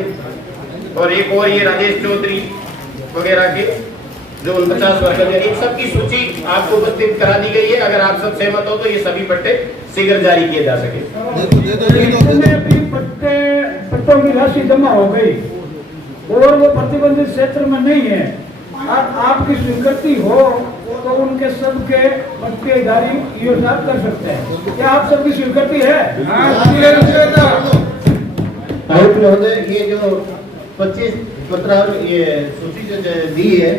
और एक और ये राजेश चौधरी वगैरह के जो 49 वर्ग है। इन सब की सूची आपको उपस्थित करा दी गई है। अगर आप सब सहमत हो तो ये सभी पट्टे शीघ्र जारी किए जा सके। पट्टों की राशि जमा हो गई और वो प्रतिबंधित क्षेत्र में नहीं है, आपकी स्वीकृति हो तो उनके सबके पट्टे जारी ये साथ कर सकते हैं। क्या आप सबकी स्वीकृति है? आयुक्त महोदय, ये जो 25 पत्रावली ये सूची जो दी है,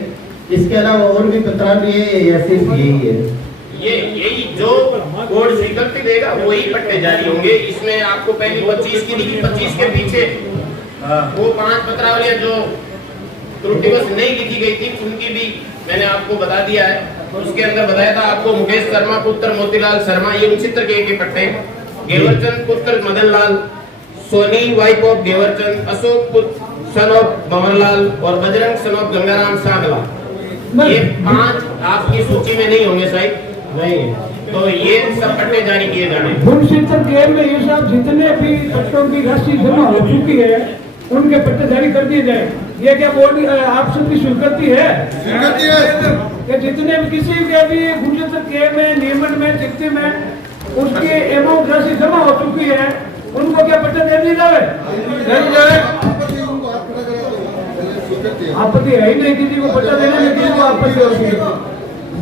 इसके अलावा और भी पत्रावली है या सिर्फ यही है? यही जो बोर्ड स्वीकृति देगा वही पट्टे जारी होंगे। इसमें आपको पहली 25 की लिखी, 25 के पीछे वो 5 पत्रावलियां जो त्रुटिवश नहीं लिखी गई थी उनकी भी मैंने आपको बता दिया है। उसके अंदर बताया था आपको मुकेश शर्मा पुत्र मोतीलाल शर्मा, ये 69 के पट्टे, गेवरचंद पुत्र मदनलाल, सोनी वाइफ ऑफ गेवरचंद, अशोक पुत्र सन ऑफ भंवरलाल, और बजरंग सन ऑफ गंगाराम सांगला। ये 5 आपकी सूची में नहीं होंगे साहिब, नहीं, तो ये सब पट्टे जारी किए जाने। गेम में ये सब जितने भी पट्टों की राशि जमा हो चुकी है उनके पट्टे जारी कर दिए जाए। ये क्या बोर्ड आप सबकी स्वीकृति है? स्वीकृति है कि जितने भी किसी के भी गुजर के में नियमन में चिट्ठी में उसकी अमाउंट राशि जमा हो चुकी है उनको क्या पट्टे दे दिए जाए? आपत्ति है ही नहीं, किसी को पट्टा देना नहीं, किसी को आपत्ति होगी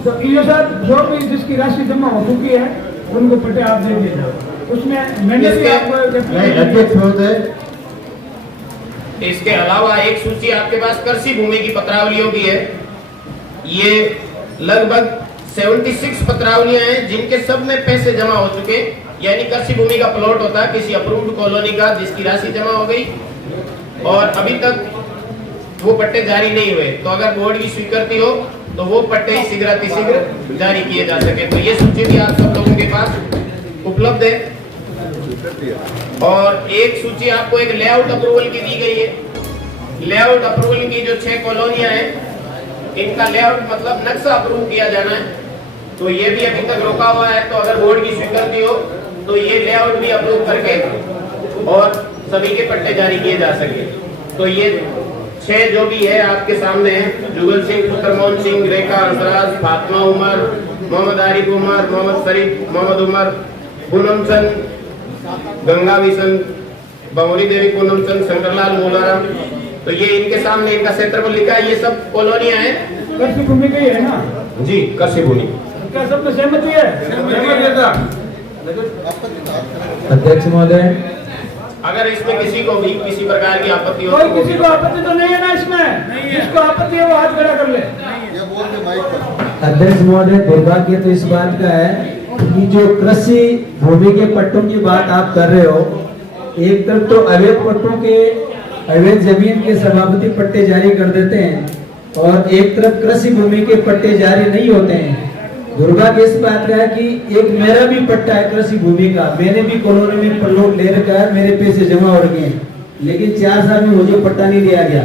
तो ये सब जो भी जिसकी राशि जमा हो चुकी है उनको पट्टे आप दे दिए जाए। उसमें मैंने भी आपको इसके अलावा एक सूची आपके पास कृषि भूमि की पत्रावलियों की है। ये लगभग 76 पत्रावलियां हैं जिनके सब में पैसे जमा हो चुके, यानी कृषि भूमि का प्लॉट होता है किसी अप्रूव्ड कॉलोनी का जिसकी राशि जमा हो गई और अभी तक वो पट्टे जारी नहीं हुए। तो अगर बोर्ड की स्वीकृति हो तो वो पट्टे शीघ्र जारी किए जा सके। तो ये सूची भी आप सब लोगों के पास उपलब्ध है। और एक सूची आपको एक लेआउट अप्रूवल की दी गई है। लेआउट अप्रूवल की जो 6 कॉलोनियां हैं इनका लेआउट मतलब नक्शा अप्रूव किया जाना है, तो ये भी अभी तक रोका हुआ है। तो अगर बोर्ड की स्वीकृति हो तो ये लेआउट भी अप्रूव करके और सभी के पट्टे जारी किए जा सके। तो ये 6 जो भी है आपके सामने है, जुगल सिंह पुत्र मोहन सिंह, रेखा हंसराज, फातिमा उमर, मोहम्मद आरिफ उमर, मोहम्मद शरीफ, मोहम्मद उमर, पूनम चंद, गंगा विशन, बमोरी देवी पूनम चंद, शंकरलाल मोलाराम। तो ये इनके सामने इनका क्षेत्रफल लिखा है। ये सब कॉलोनियां हैं, कृषि भूमि की है ना जी, कृषि भूमि। क्या सब में सहमति है? अध्यक्ष महोदय, अगर इसमें किसी को भी किसी प्रकार की आपत्ति हो कोई किसी को आपत्ति तो नहीं है ना इसमें? जिसको आपत्ति है वो हाथ खड़ा कर ले। ये बोल के माइक पर। अध्यक्ष महोदय, दुर्भाग्य तो इस बात का है कि जो कृषि भूमि के पट्टों की बात आप कर रहे हो, एक तरफ तो अवैध पट्टों के अवैध जमीन के सभापति पट्टे जारी कर देते हैं और एक तरफ कृषि भूमि के पट्टे जारी नहीं होते हैं। दुर्भाग्य इस बात का है कि एक मेरा भी पट्टा है कृषि भूमि का, मैंने भी कॉलोनी में प्लॉट ले रखा है, मेरे पैसे जमा हो रखे हैं, लेकिन 4 साल में मुझे पट्टा नहीं दिया गया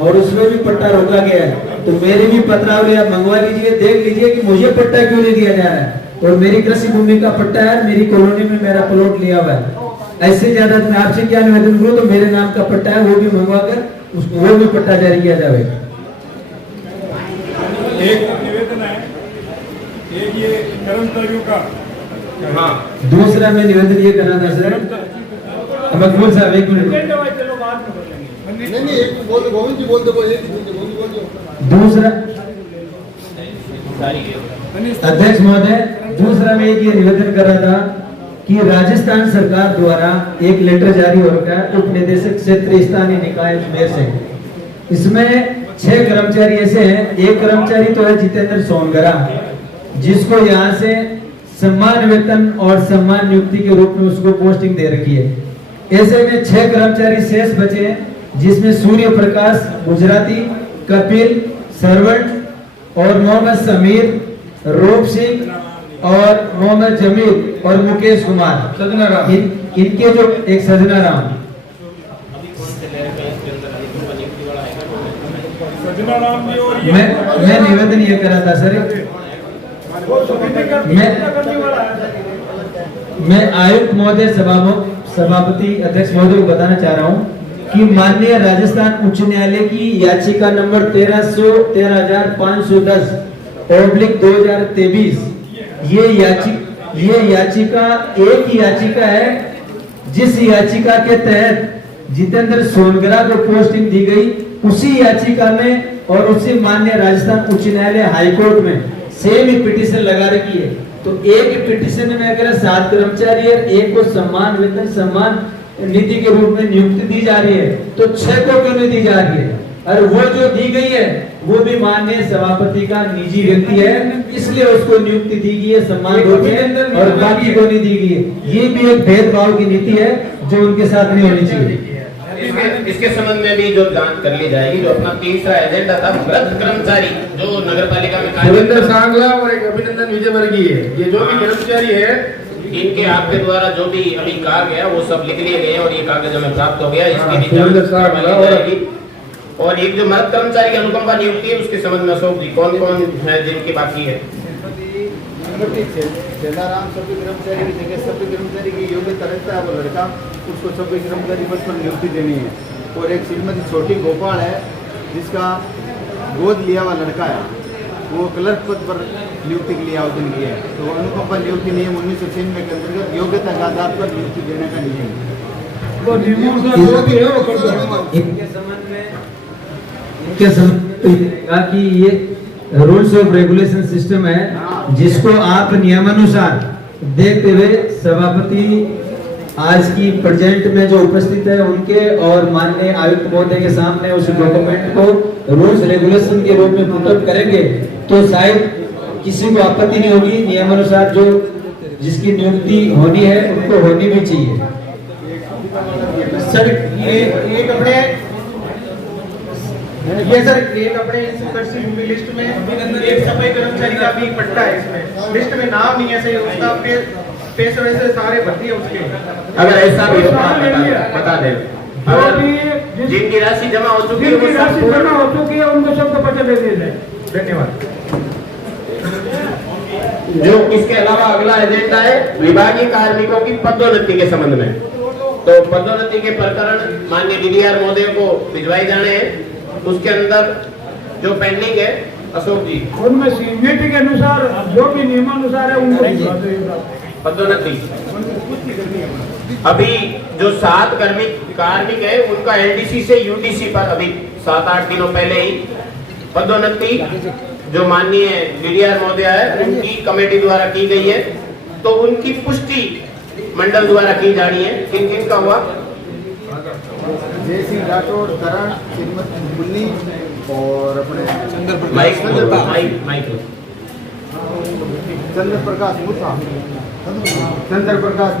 और उसमें भी पट्टा रोका गया है। तो मेरी भी पत्रावली आप मंगवा लीजिए, देख लीजिए कि मुझे पट्टा क्यों नहीं दिया जा रहा है। और मेरी कृषि भूमि का पट्टा है, मेरी कॉलोनी में मेरा प्लॉट लिया हुआ है। ऐसे ज्यादा मैं आपसे क्या निवेदन करूं, तो मेरे नाम का पट्टा है वो भी मंगवा कर उसको वो भी पट्टा जारी किया जाए। एक निवेदन है, एक ये कर्मचारियों का हाँ दूसरा मैं निवेदन ये करना था सर, मकबूल साहब एक मिनट। चलो बाद में कर लेंगे। नहीं एक बोल दो, गोविंद जी बोल दो, गोविंद बोल दो। दूसरा अध्यक्ष महोदय, दूसरा मैं एक ये निवेदन कर रहा था कि राजस्थान सरकार द्वारा एक लेटर जारी हो रखा है उप निदेशक क्षेत्रीय स्थानीय निकाय अजमेर से। इसमें 6 कर्मचारी ऐसे हैं, एक कर्मचारी तो है जितेंद्र सोनगरा, जिसको यहाँ से सम्मान वेतन और सम्मान नियुक्ति के रूप में उसको पोस्टिंग दे रखी है। ऐसे में 6 कर्मचारी शेष बचे हैं, जिसमें सूर्य प्रकाश गुजराती, कपिल सरवट और मोहम्मद समीर, रूप सिंह और मोहम्मद जमील और मुकेश कुमार सजना राम। इनके जो एक सजना राम। सजना राम जी और ये मैं निवेदन ये कर रहा था सर, मैं आयुक्त महोदय सभापति अध्यक्ष महोदय को बताना चाह रहा हूँ कि माननीय राजस्थान उच्च न्यायालय की याचिका नंबर 13,510/2023 ये याचिका एक ही याचिका है, जिस याचिका के तहत जितेंद्र सोनगरा को पोस्टिंग दी गई, उसी याचिका में और उसी माननीय राजस्थान उच्च न्यायालय हाईकोर्ट में सेम ही पिटीशन लगा रखी है। तो एक पिटीशन में अगर 7 कर्मचारी है, एक को सम्मान वेतन सम्मान नीति के रूप में नियुक्ति दी जा रही है, तो 6 को क्यों नहीं दी जा रही है? और वो जो दी गई है वो भी माननीय सभापति का निजी व्यक्ति है, इसलिए उसको नियुक्ति दी गई है सम्मान रूप में और बाकी को नहीं दी गई है। ये भी एक भेदभाव की नीति है जो उनके साथ नहीं होनी चाहिए। इसके संबंध में भी जो जांच कर ली जाएगी। जो अपना तीसरा एजेंडा था, भ्रष्ट कर्मचारी जो नगर पालिका में सुरेंद्र सांगला और एक अभिनंदन विजयवर्गीय, ये जो भी कर्मचारी है, इनके आपके द्वारा जो भी अभी कहा गया वो सब लिख लिए गए और ये कागज हमें प्राप्त हो गया। इसकी भी सुरेंद्र सांगला और एक जो मर्द कर्मचारी की अनुकंपा नियुक्ति है उसके संबंध में अशोक जी कौन कौन है जिनकी बाकी है? सेनाराम सभी कर्मचारी की जगह सभी कर्मचारी की योग्यता रखता है वो लड़का, उसको सभी कर्मचारी पद पर नियुक्ति देनी है। और एक श्रीमती छोटी गोपाल है जिसका गोद लिया हुआ लड़का है, वो क्लर्क पद पर नियुक्ति के लिए आवेदन किया है। तो अनुकंपा नियुक्ति नियम 1996 के अंतर्गत योग्यता के आधार पर नियुक्ति देने का नियम है। इनके संबंध में कि ये रूल्स ऑफ रेगुलेशन सिस्टम है, जिसको आप नियमानुसार देखते हुए सभापति आज की प्रेजेंट में जो उपस्थित है उनके और माननीय आयुक्त महोदय के सामने उस डॉक्यूमेंट को रूल्स रेगुलेशन के रूप में पुटअप करेंगे तो शायद किसी को आपत्ति नहीं होगी। नियमानुसार जो जिसकी नियुक्ति होनी है उनको होनी भी चाहिए। सर ये कपड़े इंस्पेक्शन लिस्ट में एक सफाई कर्मचारी का भी पट्टा है, इसमें लिस्ट में नाम नहीं है, सही उसका पैसे वैसे सारे भर्ती है उसके। अगर ऐसा भी होता बता दें, जिनकी राशि जमा हो चुकी है उनको सबको पता दे दिया जाए। धन्यवाद। जो इसके अलावा अगला एजेंडा है विभागीय कार्मिकों की पदोन्नति के संबंध में। तो पदोन्नति के प्रकरण माननीय डीडीआर महोदय को भिजवाए जाने हैं। उसके अंदर जो पेंडिंग है अशोक जी, उनमें सीनियरिटी के अनुसार जो भी नियमानुसार है उनको पदोन्नति। अभी जो 7 कार्मिक है उनका एलडीसी से यूडीसी पर अभी 7-8 दिनों पहले ही पदोन्नति जो माननीय डीडीआर महोदय है उनकी कमेटी द्वारा की गई है। तो उनकी पुष्टि मंडल द्वारा की जा रही है। किन किन का हुआ? जय सिंह राठौड़, करण, श्रीमती मुन्नी और अपने चंद्र प्रकाश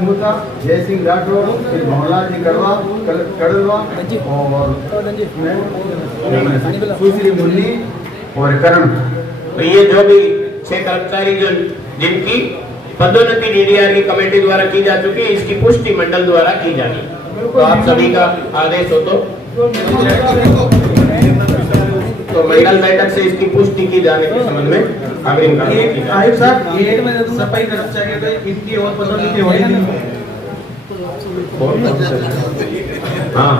मुथा, जय सिंह राठौड़, श्री भवनलाल जी कड़वा और सुश्री मुन्नी और करण। तो ये जो भी 6 कर्मचारी जो जिनकी पदोन्नति डीडीआर की कमेटी द्वारा की जा चुकी है, इसकी पुष्टि मंडल द्वारा की जानी। तो आप सभी का आदेश हो तो मंडल बैठक से इसकी पुष्टि की जाने के संबंध में अग्रिम आयुक्त साहब ये सफाई कर्मचारियों को इनकी और पदोन्नति होगी। हाँ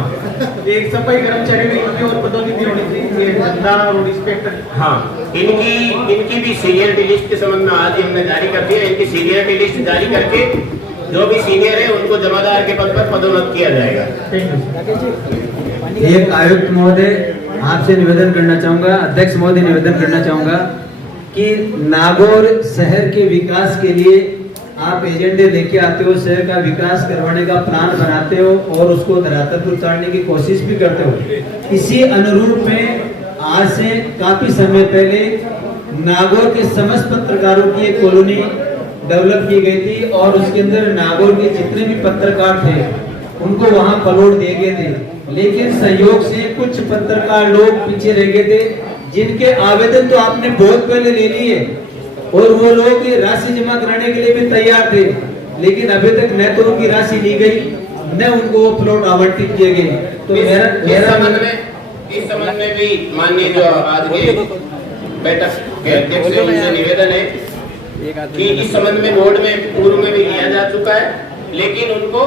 एक सफाई कर्मचारी में इनकी और पदोन्नति होनी चाहिए, ये धंधा और इंस्पेक्टर। हाँ, इनकी भी सीनियरिटी लिस्ट के संबंध में आज ही हमने जारी कर दिया। इनकी सीनियरिटी लिस्ट जारी करके जो भी सीनियर है उनको जमादार के पद पर पदोन्नत किया जाएगा। एक आयुक्त महोदय आपसे निवेदन करना चाहूंगा, अध्यक्ष महोदय निवेदन करना चाहूंगा कि नागौर शहर के विकास के लिए आप एजेंडे लेके आते हो, शहर का विकास करवाने का प्लान बनाते हो और उसको धरातल पर उतारने की कोशिश भी करते हो। इसी अनुरूप में आज से काफी समय पहले नागौर के समस्त पत्रकारों की एक कॉलोनी डेवलप की गई थी और उसके अंदर नागौर के जितने भी पत्रकार थे उनको वहां प्लॉट दिए गए थे, लेकिन संयोग से कुछ पत्रकार लोग पीछे रह गए थे जिनके आवेदन तो आपने बहुत पहले ले लिए और वो लोग राशि जमा कराने के लिए भी तैयार थे, लेकिन अभी तक न तो उनकी राशि ली गई न उनको वो प्लॉट आवंटित किए गए। तो इस संबंध में भी माननीय जो आज के बैठक के अध्यक्ष है उनसे निवेदन है कि इस संबंध में बोर्ड में पूर्व में भी लिया जा चुका है, लेकिन उनको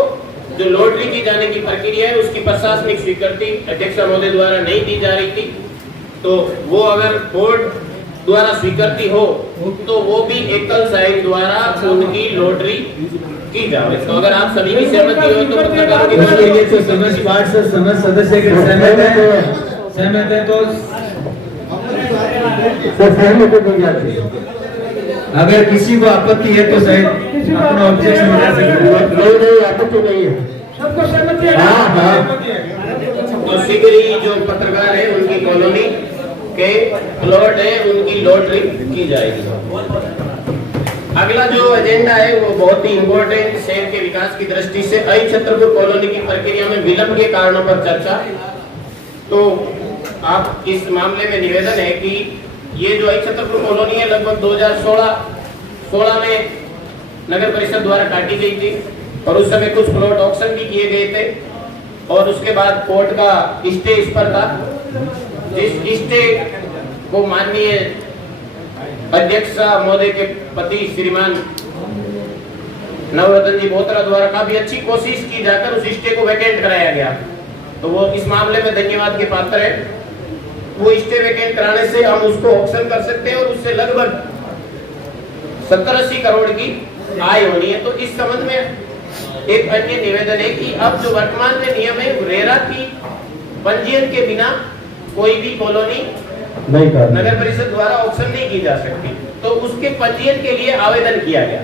जो लॉटरी की जाने की प्रक्रिया है उसकी प्रशासनिक स्वीकृति अध्यक्ष महोदय द्वारा नहीं दी जा रही थी। तो वो अगर बोर्ड द्वारा स्वीकृति हो तो वो भी एकल साइन द्वारा उनकी लॉटरी की जाए। तो अगर आप सभी की सहमति हो तो पत्रकारों की उसके लिए तो समस्त पार्ट से समस्त सदस्य के सहमत है तो अगर किसी को आपत्ति है तो शायद अपना ऑब्जेक्शन बता सकते हैं। नहीं आपत्ति नहीं है, सबको सहमति है। तो शीघ्र ही जो पत्रकार है उनकी कॉलोनी के प्लॉट है उनकी लॉटरी की जाएगी। अगला जो एजेंडा है वो बहुत ही इम्पोर्टेंट, शहर के विकास की दृष्टि से आई छतरपुर कॉलोनी की प्रक्रिया में विलंब के कारणों पर चर्चा। तो आप इस मामले में निवेदन है कि ये जो आई छतरपुर कॉलोनी है लगभग 2016 में नगर परिषद द्वारा काटी गई थी और उस समय कुछ प्लॉट ऑक्शन भी किए गए थे और उसके बाद कोर्ट का स्टे इस पर था, जिस स्टे को माननीय अध्यक्ष महोदय के पति श्रीमान नवरत्न जी बोत्रा द्वारा काफी अच्छी कोशिश की जाकर उस स्टे को वैकेंट कराया गया। तो वो इस मामले में धन्यवाद के पात्र है। वो स्टे वैकेंट कराने से हम उसको ऑक्शन कर सकते हैं और उससे लगभग 70-80 करोड़ की आय होनी है। तो इस संबंध में एक अन्य निवेदन है कि अब जो वर्तमान में नियम है रेरा की पंजीयन के बिना कोई भी कॉलोनी नगर परिषद द्वारा ऑक्शन नहीं की जा सकती। तो उसके पंजीयन के लिए आवेदन किया गया,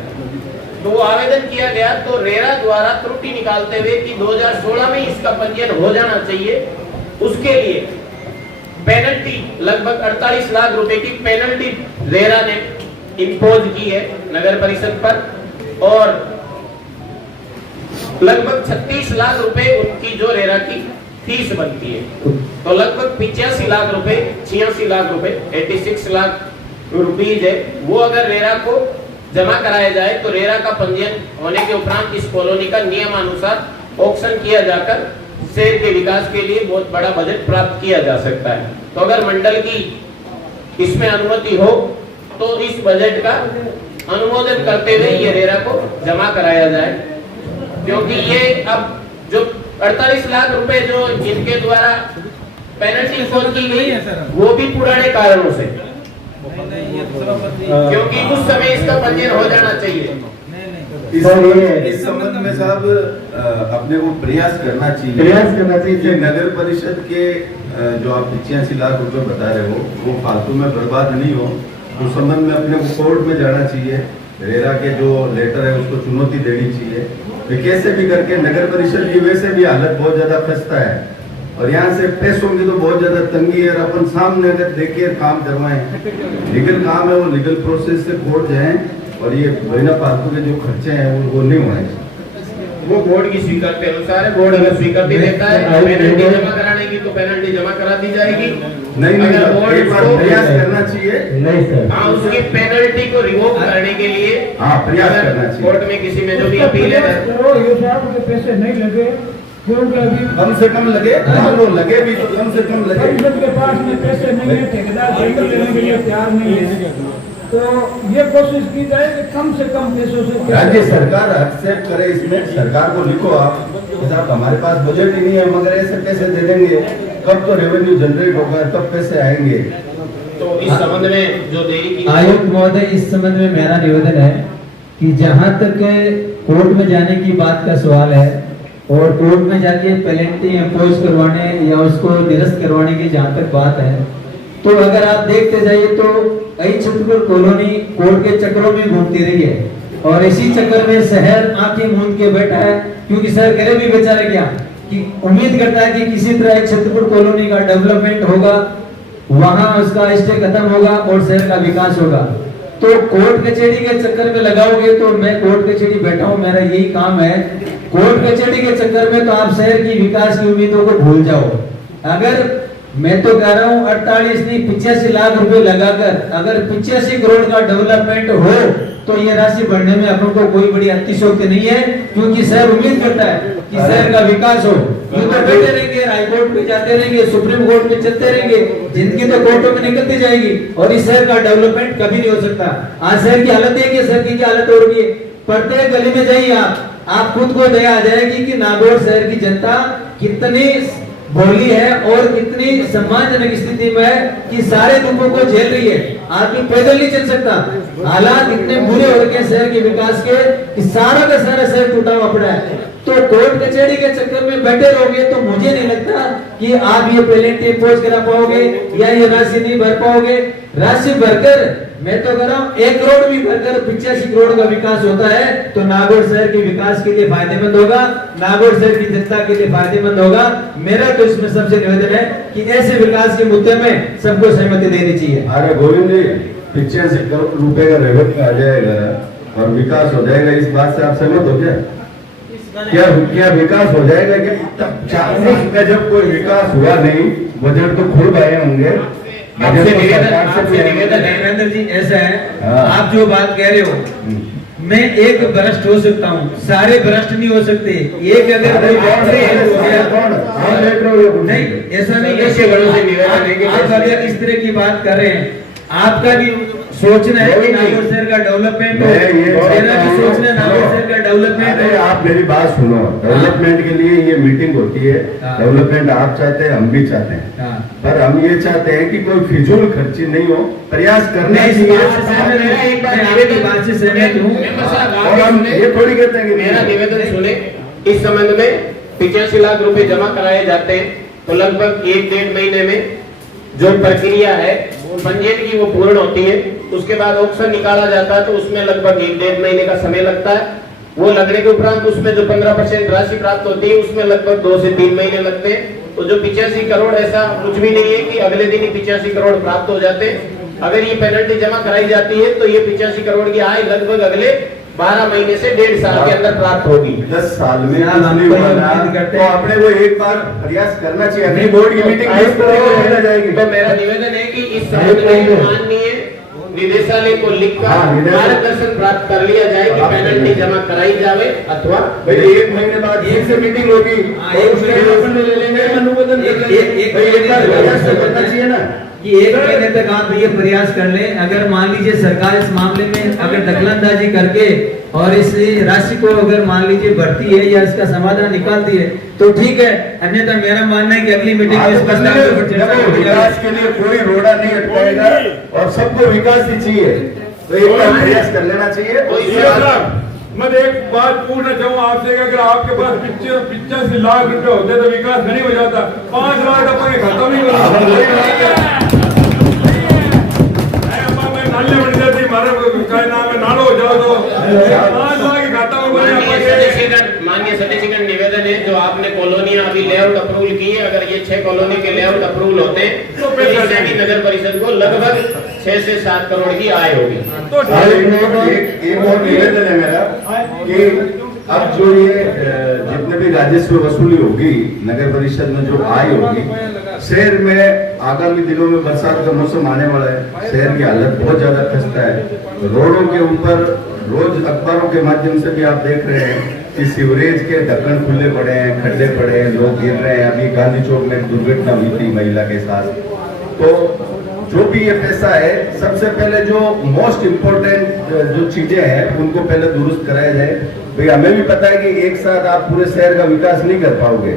तो वो आवेदन किया गया तो रेरा द्वारा त्रुटि निकालते हुए कि 2016 में इसका पंजीयन हो जाना चाहिए, उसके लिए पेनल्टी लगभग 48 लाख रुपए की पेनल्टी रेरा ने इम्पोज की है नगर परिषद पर और लगभग 36 लाख रुपए उनकी जो रेरा की फीस बनती है। तो लगभग 85 लाख रुपए 86 लाख रुपए 86 लाख रुपीज है, वो अगर रेरा को जमा कराया जाए तो रेरा का पंजीयन होने के उपरांत इस कॉलोनी का नियमानुसार ऑक्शन किया जाकर शहर के विकास के लिए बहुत बड़ा बजट प्राप्त किया जा सकता है। तो अगर मंडल की इसमें अनुमति हो तो इस बजट का अनुमोदन करते हुए ये रेरा को जमा कराया जाए, क्योंकि ये अब जो 48 लाख रुपए जो जिनके द्वारा पेनल्टी इम्पोज की गई वो भी पुराने कारणों से, क्योंकि उस समय इसका पंजीयन हो जाना चाहिए। इस संबंध में साहब अपने को प्रयास करना चाहिए कि नगर परिषद के जो आप 85 लाख रुपए बता रहे हो वो फालतू में बर्बाद नहीं हो। उस संबंध में अपने को कोर्ट में जाना चाहिए, रेरा के जो लेटर है उसको चुनौती देनी चाहिए। तो कैसे भी करके नगर परिषद की वैसे भी हालत बहुत ज्यादा खस्ता है और यहाँ से पैसों की तो बहुत ज्यादा तंगी है और अपन सामने अगर देखिए काम करवाएं, लीगल काम है वो लीगल प्रोसेस से कोर्ट जाएं और ये बिना फालतू के जो खर्चे हैं वो नहीं होने। वो बोर्ड की स्वीकृति अनुसार है, बोर्ड अगर स्वीकृति देता है पेनल्टी जमा कराने की तो पेनल्टी जमा करा दी जाएगी। नहीं अगर बोर्ड को प्रयास करना चाहिए, नहीं सर, हाँ उसकी पेनल्टी को रिवोक करने के लिए प्रयास करना चाहिए। कोर्ट में किसी में जो भी अपील है पैसे नहीं लगे क्योंकि अभी कम से कम लगे, वो लगे भी तो कम से कम लगे। के पास में पैसे नहीं है, ठेकेदार टेंडर लेने के लिए तैयार नहीं है, तो ये कोशिश की जाए कि कम से कम पैसों से राज्य सरकार एक्सेप्ट करे। इसमें सरकार को लिखो आप साहब हमारे पास बजट ही नहीं है, मगर ऐसे कैसे दे देंगे? कब तो रेवेन्यू जनरेट होगा, कब पैसे आएंगे? तो इस संबंध में जो देरी की आयुक्त महोदय, इस संबंध में मेरा निवेदन है कि जहां तक कोर्ट में जाने की बात का सवाल है और कोर्ट में जाके पेनल्टी इम्पोज करवाने या उसको निरस्त करवाने की जहां तक बात है, तो अगर आप देखते जाइए तो कई छतरपुर कॉलोनी कोर्ट के चक्रों में घूमती रही है और इसी चक्कर में शहर आंखें मूंद के बैठा है, क्योंकि सर करे भी बेचारे क्या कि उम्मीद करता है कि किसी तरह एक छतरपुर कॉलोनी का डेवलपमेंट होगा, वहां उसका स्टे खत्म होगा और शहर का विकास होगा। तो कोर्ट कचहरी के चक्कर में लगाओगे तो मैं कोर्ट कचहरी बैठा हूं, मेरा यही काम है। कोर्ट कचहरी के चक्कर में तो आप शहर की विकास की उम्मीदों को भूल जाओ। अगर मैं तो कह रहा हूं 48 नहीं 85 लाख रुपए लगाकर अगर 85 करोड़ का डेवलपमेंट हो तो ये राशि बढ़ने में अपन को कोई बड़ी अतिशयोक्ति नहीं है, क्योंकि शहर उम्मीद करता है कि शहर का विकास हो। ये तो बैठे रहेंगे, हाई कोर्ट पे जाते रहेंगे, सुप्रीम कोर्ट पे चलते रहेंगे, जिनकी तो कोर्टों में निकलती जाएगी और इस शहर का डेवलपमेंट कभी नहीं हो सकता। आज शहर की हालत देखिए, शहर की क्या हालत हो रही है। प्रत्येक गली में जाइए आप खुद को दया आ जाएगी कि नागौर शहर की जनता कितनी भोली है और कितनी सम्मानजनक स्थिति में है कि सारे दुखों को झेल रही है। आदमी पैदल नहीं चल सकता, हालात इतने बुरे हो गए शहर के विकास के कि सारा का सारा शहर टूटा हुआ पड़ा है। तो कोर्ट कचहरी के चक्कर में बैठे रहोगे तो मुझे नहीं लगता कि आप ये पेनल्टी इम्पोज करा पाओगे या ये राशि नहीं भर पाओगे। राशि भरकर मैं तो कह रहा हूँ 1 करोड़ भी भरकर 85 करोड़ का विकास होता है तो नागौर शहर के विकास के लिए फायदेमंद होगा, नागौर शहर की जनता के लिए फायदेमंद होगा। मेरा तो इसमें सबसे निवेदन है कि ऐसे विकास के मुद्दे में सबको सहमति देनी चाहिए। अरे गोविंद जी, 85 करोड़ रुपए का रेवेन्यू आ जाएगा और विकास हो जाएगा, इस बात से आप सहमत हो क्या? क्या विकास हो जाएगा? क्या 40 में जब कोई विकास हुआ नहीं, बजट तो खुद आए होंगे। आपसे निवेदन देवेंद्र जी ऐसा है, आप जो बात कह रहे हो मैं एक भ्रष्ट हो सकता हूँ, सारे भ्रष्ट नहीं हो सकते। एक अगर कोई नहीं, ऐसा नहीं है। आप अगर इस तरह की बात कर रहे हैं, आपका भी सोचना है कि नागौर शहर का डेवलपमेंट हो, मेरा भी सोचना है नागौर शहर का डेवलपमेंट हो। आप मेरी बात सुनो, डेवलपमेंट के लिए ये मीटिंग होती है, डेवलपमेंट आप चाहते हैं, हम भी चाहते हैं, पर हम ये चाहते हैं कि कोई फिजूल खर्ची नहीं हो, प्रयास करने बात से सहमत हूँ। और हम ये थोड़ी कहते हैं कि मेरा निवेदन सुने, इस संबंध में 85 लाख रुपए जमा कराए जाते हैं तो लगभग 1-1.5 महीने में जो प्रक्रिया है पंजीयन की वो पूर्ण होती है। उसके बाद ऑक्शन निकाला जाता है तो उसमें लगभग 1-1.5 महीने का समय लगता है। वो लगने के उपरांत उसमें जो 15% राशि प्राप्त होती है उसमें लगभग 2 से 3 महीने लगते हैं। तो जो 85 करोड़ ऐसा कुछ भी नहीं है कि अगले दिन ही 85 करोड़ प्राप्त हो जाते हैं। अगर ये पेनल्टी जमा कराई जाती है तो ये 85 करोड़ की आय लगभग अगले 12 महीने से 1.5 साल के अंदर प्राप्त होगी। 10 साल में तो अपने को एक बार प्रयास करना चाहिए। अपनी बोर्ड की मीटिंग जाएगी। तो मेरा निवेदन है कि इस संबंध में माननीय निदेशालय को लिखकर मार्गदर्शन प्राप्त कर लिया जाए कि पेनल्टी जमा कराई जाए अथवा 1 महीने बाद एक से मीटिंग होगी, ले लेंगे अनुमोदन करना चाहिए ना कि 1 महीने तक आप ये प्रयास कर लें। अगर मान लीजिए सरकार इस मामले में अगर दखलंदाजी करके और इस राशि को अगर मान लीजिए बढ़ती है या इसका समाधान निकालती है तो ठीक है, अन्यथा मेरा मानना है कि अगली मीटिंग में इस प्रस्ताव पर चर्चा की जाएगी। विकास के लिए कोई रोड़ा नहीं अटकाएगा और सबको विकास ही चाहिए, तो एक बार प्रयास कर लेना चाहिए। मैं एक बात पूछना चाहूँ आपसे कि अगर आपके पास 85 लाख रुपए होते तो विकास नहीं हो जाता। 5 लाख अपने खाता में नाले बन जाती, हमारे नाम में नालो हो जाओ तो 5 लाख खाता में माननीय सदस्यगण निवेदन है जो आपने कॉलोनियां अभी लेआउट अप्रूवल की है, अगर ये 6 कॉलोनी के लेआउट अप्रूवल होते हैं तो इससे भी नगर परिषद को लगभग 6 से 7 करोड़ की आय होगी। एक और निवेदन है मेरा कि अब जो ये जितने भी राजस्व वसूली होगी नगर परिषद में जो आय होगी, शहर में आगामी दिनों में बरसात का मौसम आने वाला है, शहर की हालत बहुत ज्यादा खस्ता है। रोडों के ऊपर रोज अखबारों के माध्यम से भी आप देख रहे हैं कि सीवरेज के ढक्कन खुले पड़े हैं, खड्डे पड़े हैं, लोग गिर रहे हैं। अभी गांधी चौक में एक दुर्घटना हुई थी महिला के साथ। तो जो भी ये पैसा है, सबसे पहले जो मोस्ट इम्पोर्टेंट जो चीजें हैं उनको पहले दुरुस्त कराया जाए। भाई हमें भी पता है कि एक साथ आप पूरे शहर का विकास नहीं कर पाओगे,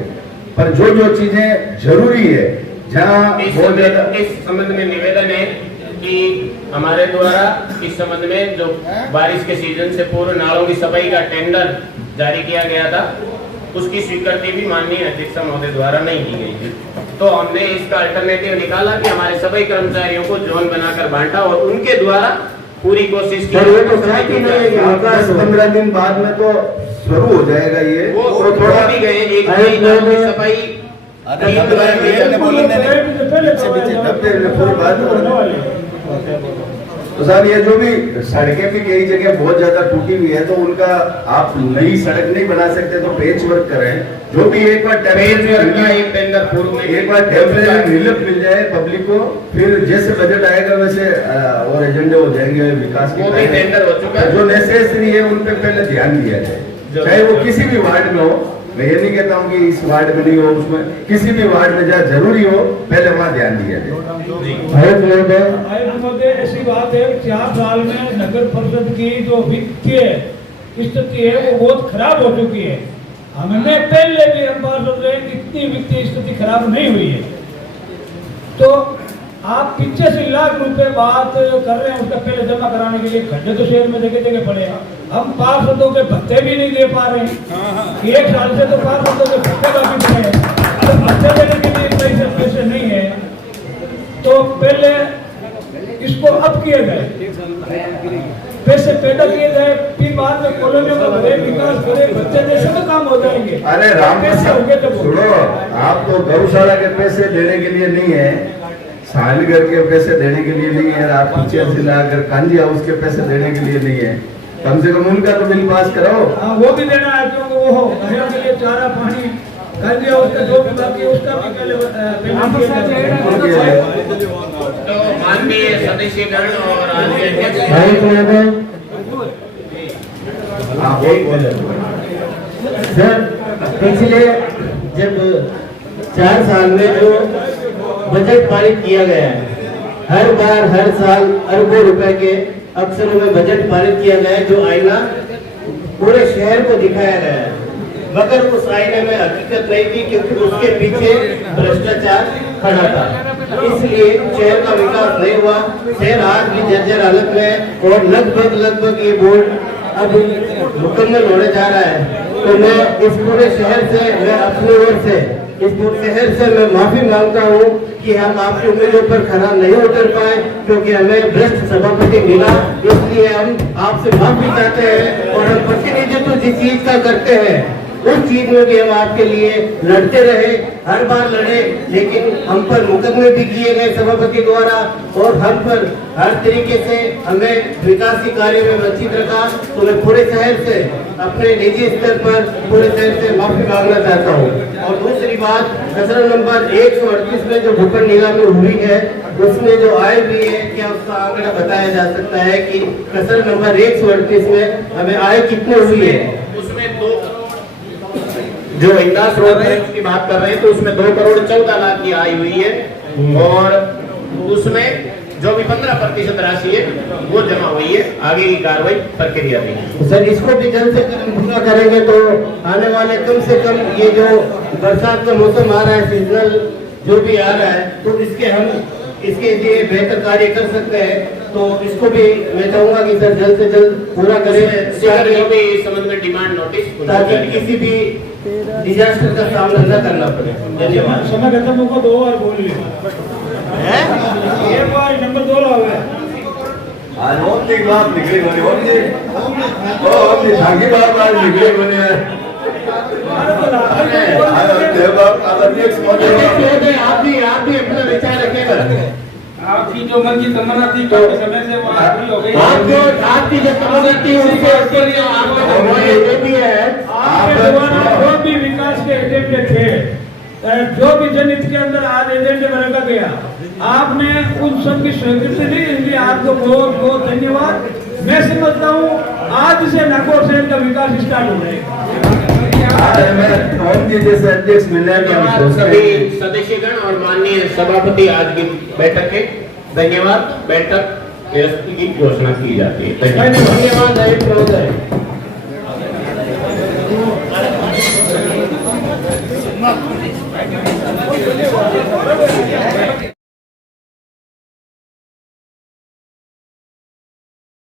पर जो जो चीजें जरूरी है जहाँ बहुत ज्यादा इस संबंध में निवेदन है कि हमारे द्वारा इस संबंध में जो बारिश के सीजन से पूर्व नालों की सफाई का टेंडर जारी किया गया था, उसकी स्वीकृति भी माननीय अध्यक्ष महोदय द्वारा नहीं की गई थी। तो हमने इसका अल्टरनेटिव निकाला कि हमारे सभी कर्मचारियों को जोन बनाकर बांटा और उनके द्वारा पूरी कोशिश की। 10-15 दिन बाद में तो शुरू हो जाएगा ये, वो थोड़ा भी गए एक की सफाई तो साहब ये जो भी सड़कें भी कई जगह बहुत ज्यादा टूटी हुई है, तो उनका आप नई सड़क नहीं बना सकते तो पेच वर्क करें, जो भी एक बार टेंडर पूर्व में एक बार टेम्परेरी रिलीफ मिल जाए पब्लिक को, फिर जैसे बजट आएगा वैसे और एजेंडे हो जाएंगे विकास के। टेंडर हो चुका है, जो नेसेसरी है उन पे पहले ध्यान दिया जाए, चाहे वो किसी भी वार्ड में हो। मैं ये नहीं कहता हूँ कि इस वार्ड में नहीं हो, उसमें किसी भी वार्ड में जहाँ जरूरी हो पहले वहाँ ध्यान दिया जाए। ऐसी बात है 4 साल में नगर परिषद की जो वित्तीय स्थिति है वो बहुत खराब हो चुकी है। हमने पहले भी हम पार्षद रहे, इतनी वित्तीय स्थिति खराब नहीं हुई है। तो आप 85 लाख रुपए बात कर रहे हैं, उसका पहले जमा कराने के लिए खड्डे तो शहर में जगह जगह पड़े हैं। हम पार्षदों के भत्ते भी नहीं दे पा रहे हैं, 1 साल से तो पार्षदों के भत्ते बाकी पड़े हैं, तो भत्ते देने के लिए पैसे नहीं है। तो पहले इसको अब किया जाए, पैसे पैदा किए जाए, फिर बाद में कॉलोनियों का बड़े विकास करे, बच्चे जैसे तो काम हो जाएंगे। अरे राम सुनो, आप तो गौशाला के पैसे देने के लिए नहीं है, शालीगढ़ के पैसे देने के लिए नहीं है, आप 85 लाख कांजी हाउस के पैसे देने के लिए नहीं है, कम से कम उनका तो बिल पास कराओ। वो भी देना है, क्योंकि वो घरों के लिए चारा पानी कांजी हाउस का जो भी बाकी है उसका भी पहले तो माननीय सदस्यगण और सर पिछले जब 4 साल में जो बजट पारित किया गया है, हर बार हर साल अरबों रुपए के अक्षरों में बजट पारित किया गया है, जो आईना पूरे शहर को दिखाया गया है, मगर उस आईने में हकीकत नहीं थी, क्योंकि उसके पीछे भ्रष्टाचार खड़ा था। इसलिए शहर का विकास नहीं हुआ, शहर आज भी जर्जर हालत में, और लगभग ये बोर्ड अब मुकम्मल होने जा रहा है। तो मैं इस पूरे शहर से, मैं अपनी ओर से इस पूरे शहर से मैं माफी मांगता हूँ कि हम आपकी उम्मीदों पर खरा नहीं उतर पाए, क्योंकि हमें भ्रष्ट सभापति मिला, इसलिए हम आपसे माफी चाहते हैं। और हम प्रतिनिधित्व जिस चीज का करते हैं उस चीज में भी हम आपके लिए लड़ते रहे, हर बार लड़े, लेकिन हम पर मुकदमे भी किए गए सभापति द्वारा, और हम पर हर तरीके से हमें विकास के कार्य में वंचित रखा। तो मैं पूरे शहर से, अपने निजी स्तर पर पूरे शहर से माफी मांगना चाहता हूँ। और दूसरी बात, खसरा नंबर 138 में जो भूखंड नीलामी हुई है, उसमें जो आय हुई है, क्या उसका आंकड़ा बताया जा सकता है कि खसरा नंबर 138 में हमें आय कितनी हुई है? उसमें 2 जो इंदास रोड है उसकी बात कर रहे हैं, तो उसमें 2 करोड़ 14 लाख की आय हुई है, और उसमें जो भी 15% राशि है वो जमा हुई है। आगे की कार्रवाई प्रक्रिया भी सर, इसको भी जल्द से जल्द पूरा करेंगे तो आने वाले कम से कम ये जो बरसात का मौसम आ रहा है, सीजनल जो भी आ रहा है, तो इसके लिए बेहतर कार्य कर सकते हैं। तो इसको भी मैं चाहूंगा कि सर जल्द से जल्द पूरा करें, जो भी इस संबंध में डिमांड नोटिस, ताकि किसी भी डिजास्टर का सामना न करना पड़े। धन्यवाद। समय खत्म होगा, 2 बार बोल लिया, एक बार नंबर 2 ला हुआ है। आज ओनली बात निकली बनी, ओनली धागी बात आज निकली बनी है। आप भी अपना विचार रखेगा। आपकी जो मन की तमन्ना थी काफी समय से वो पूरी हो गई। आपकी जो तमन्ना थी उसके लिए आपने भी है, आपके द्वारा जो भी विकास के एजेंडे थे, जो भी जनहित के अंदर आज एजेंडे में रखा गया, आपने उन सब की स्वीकृति दी, इसलिए आपको बहुत बहुत धन्यवाद। मैं समझता हूँ आज से नागौर शहर का विकास स्टार्ट हो जाएगा। अध्यक्ष मिलने सभी सदस्यगण और माननीय सभापति आज की बैठक के धन्यवाद। बैठक की घोषणा की जाती है। धन्यवाद। ना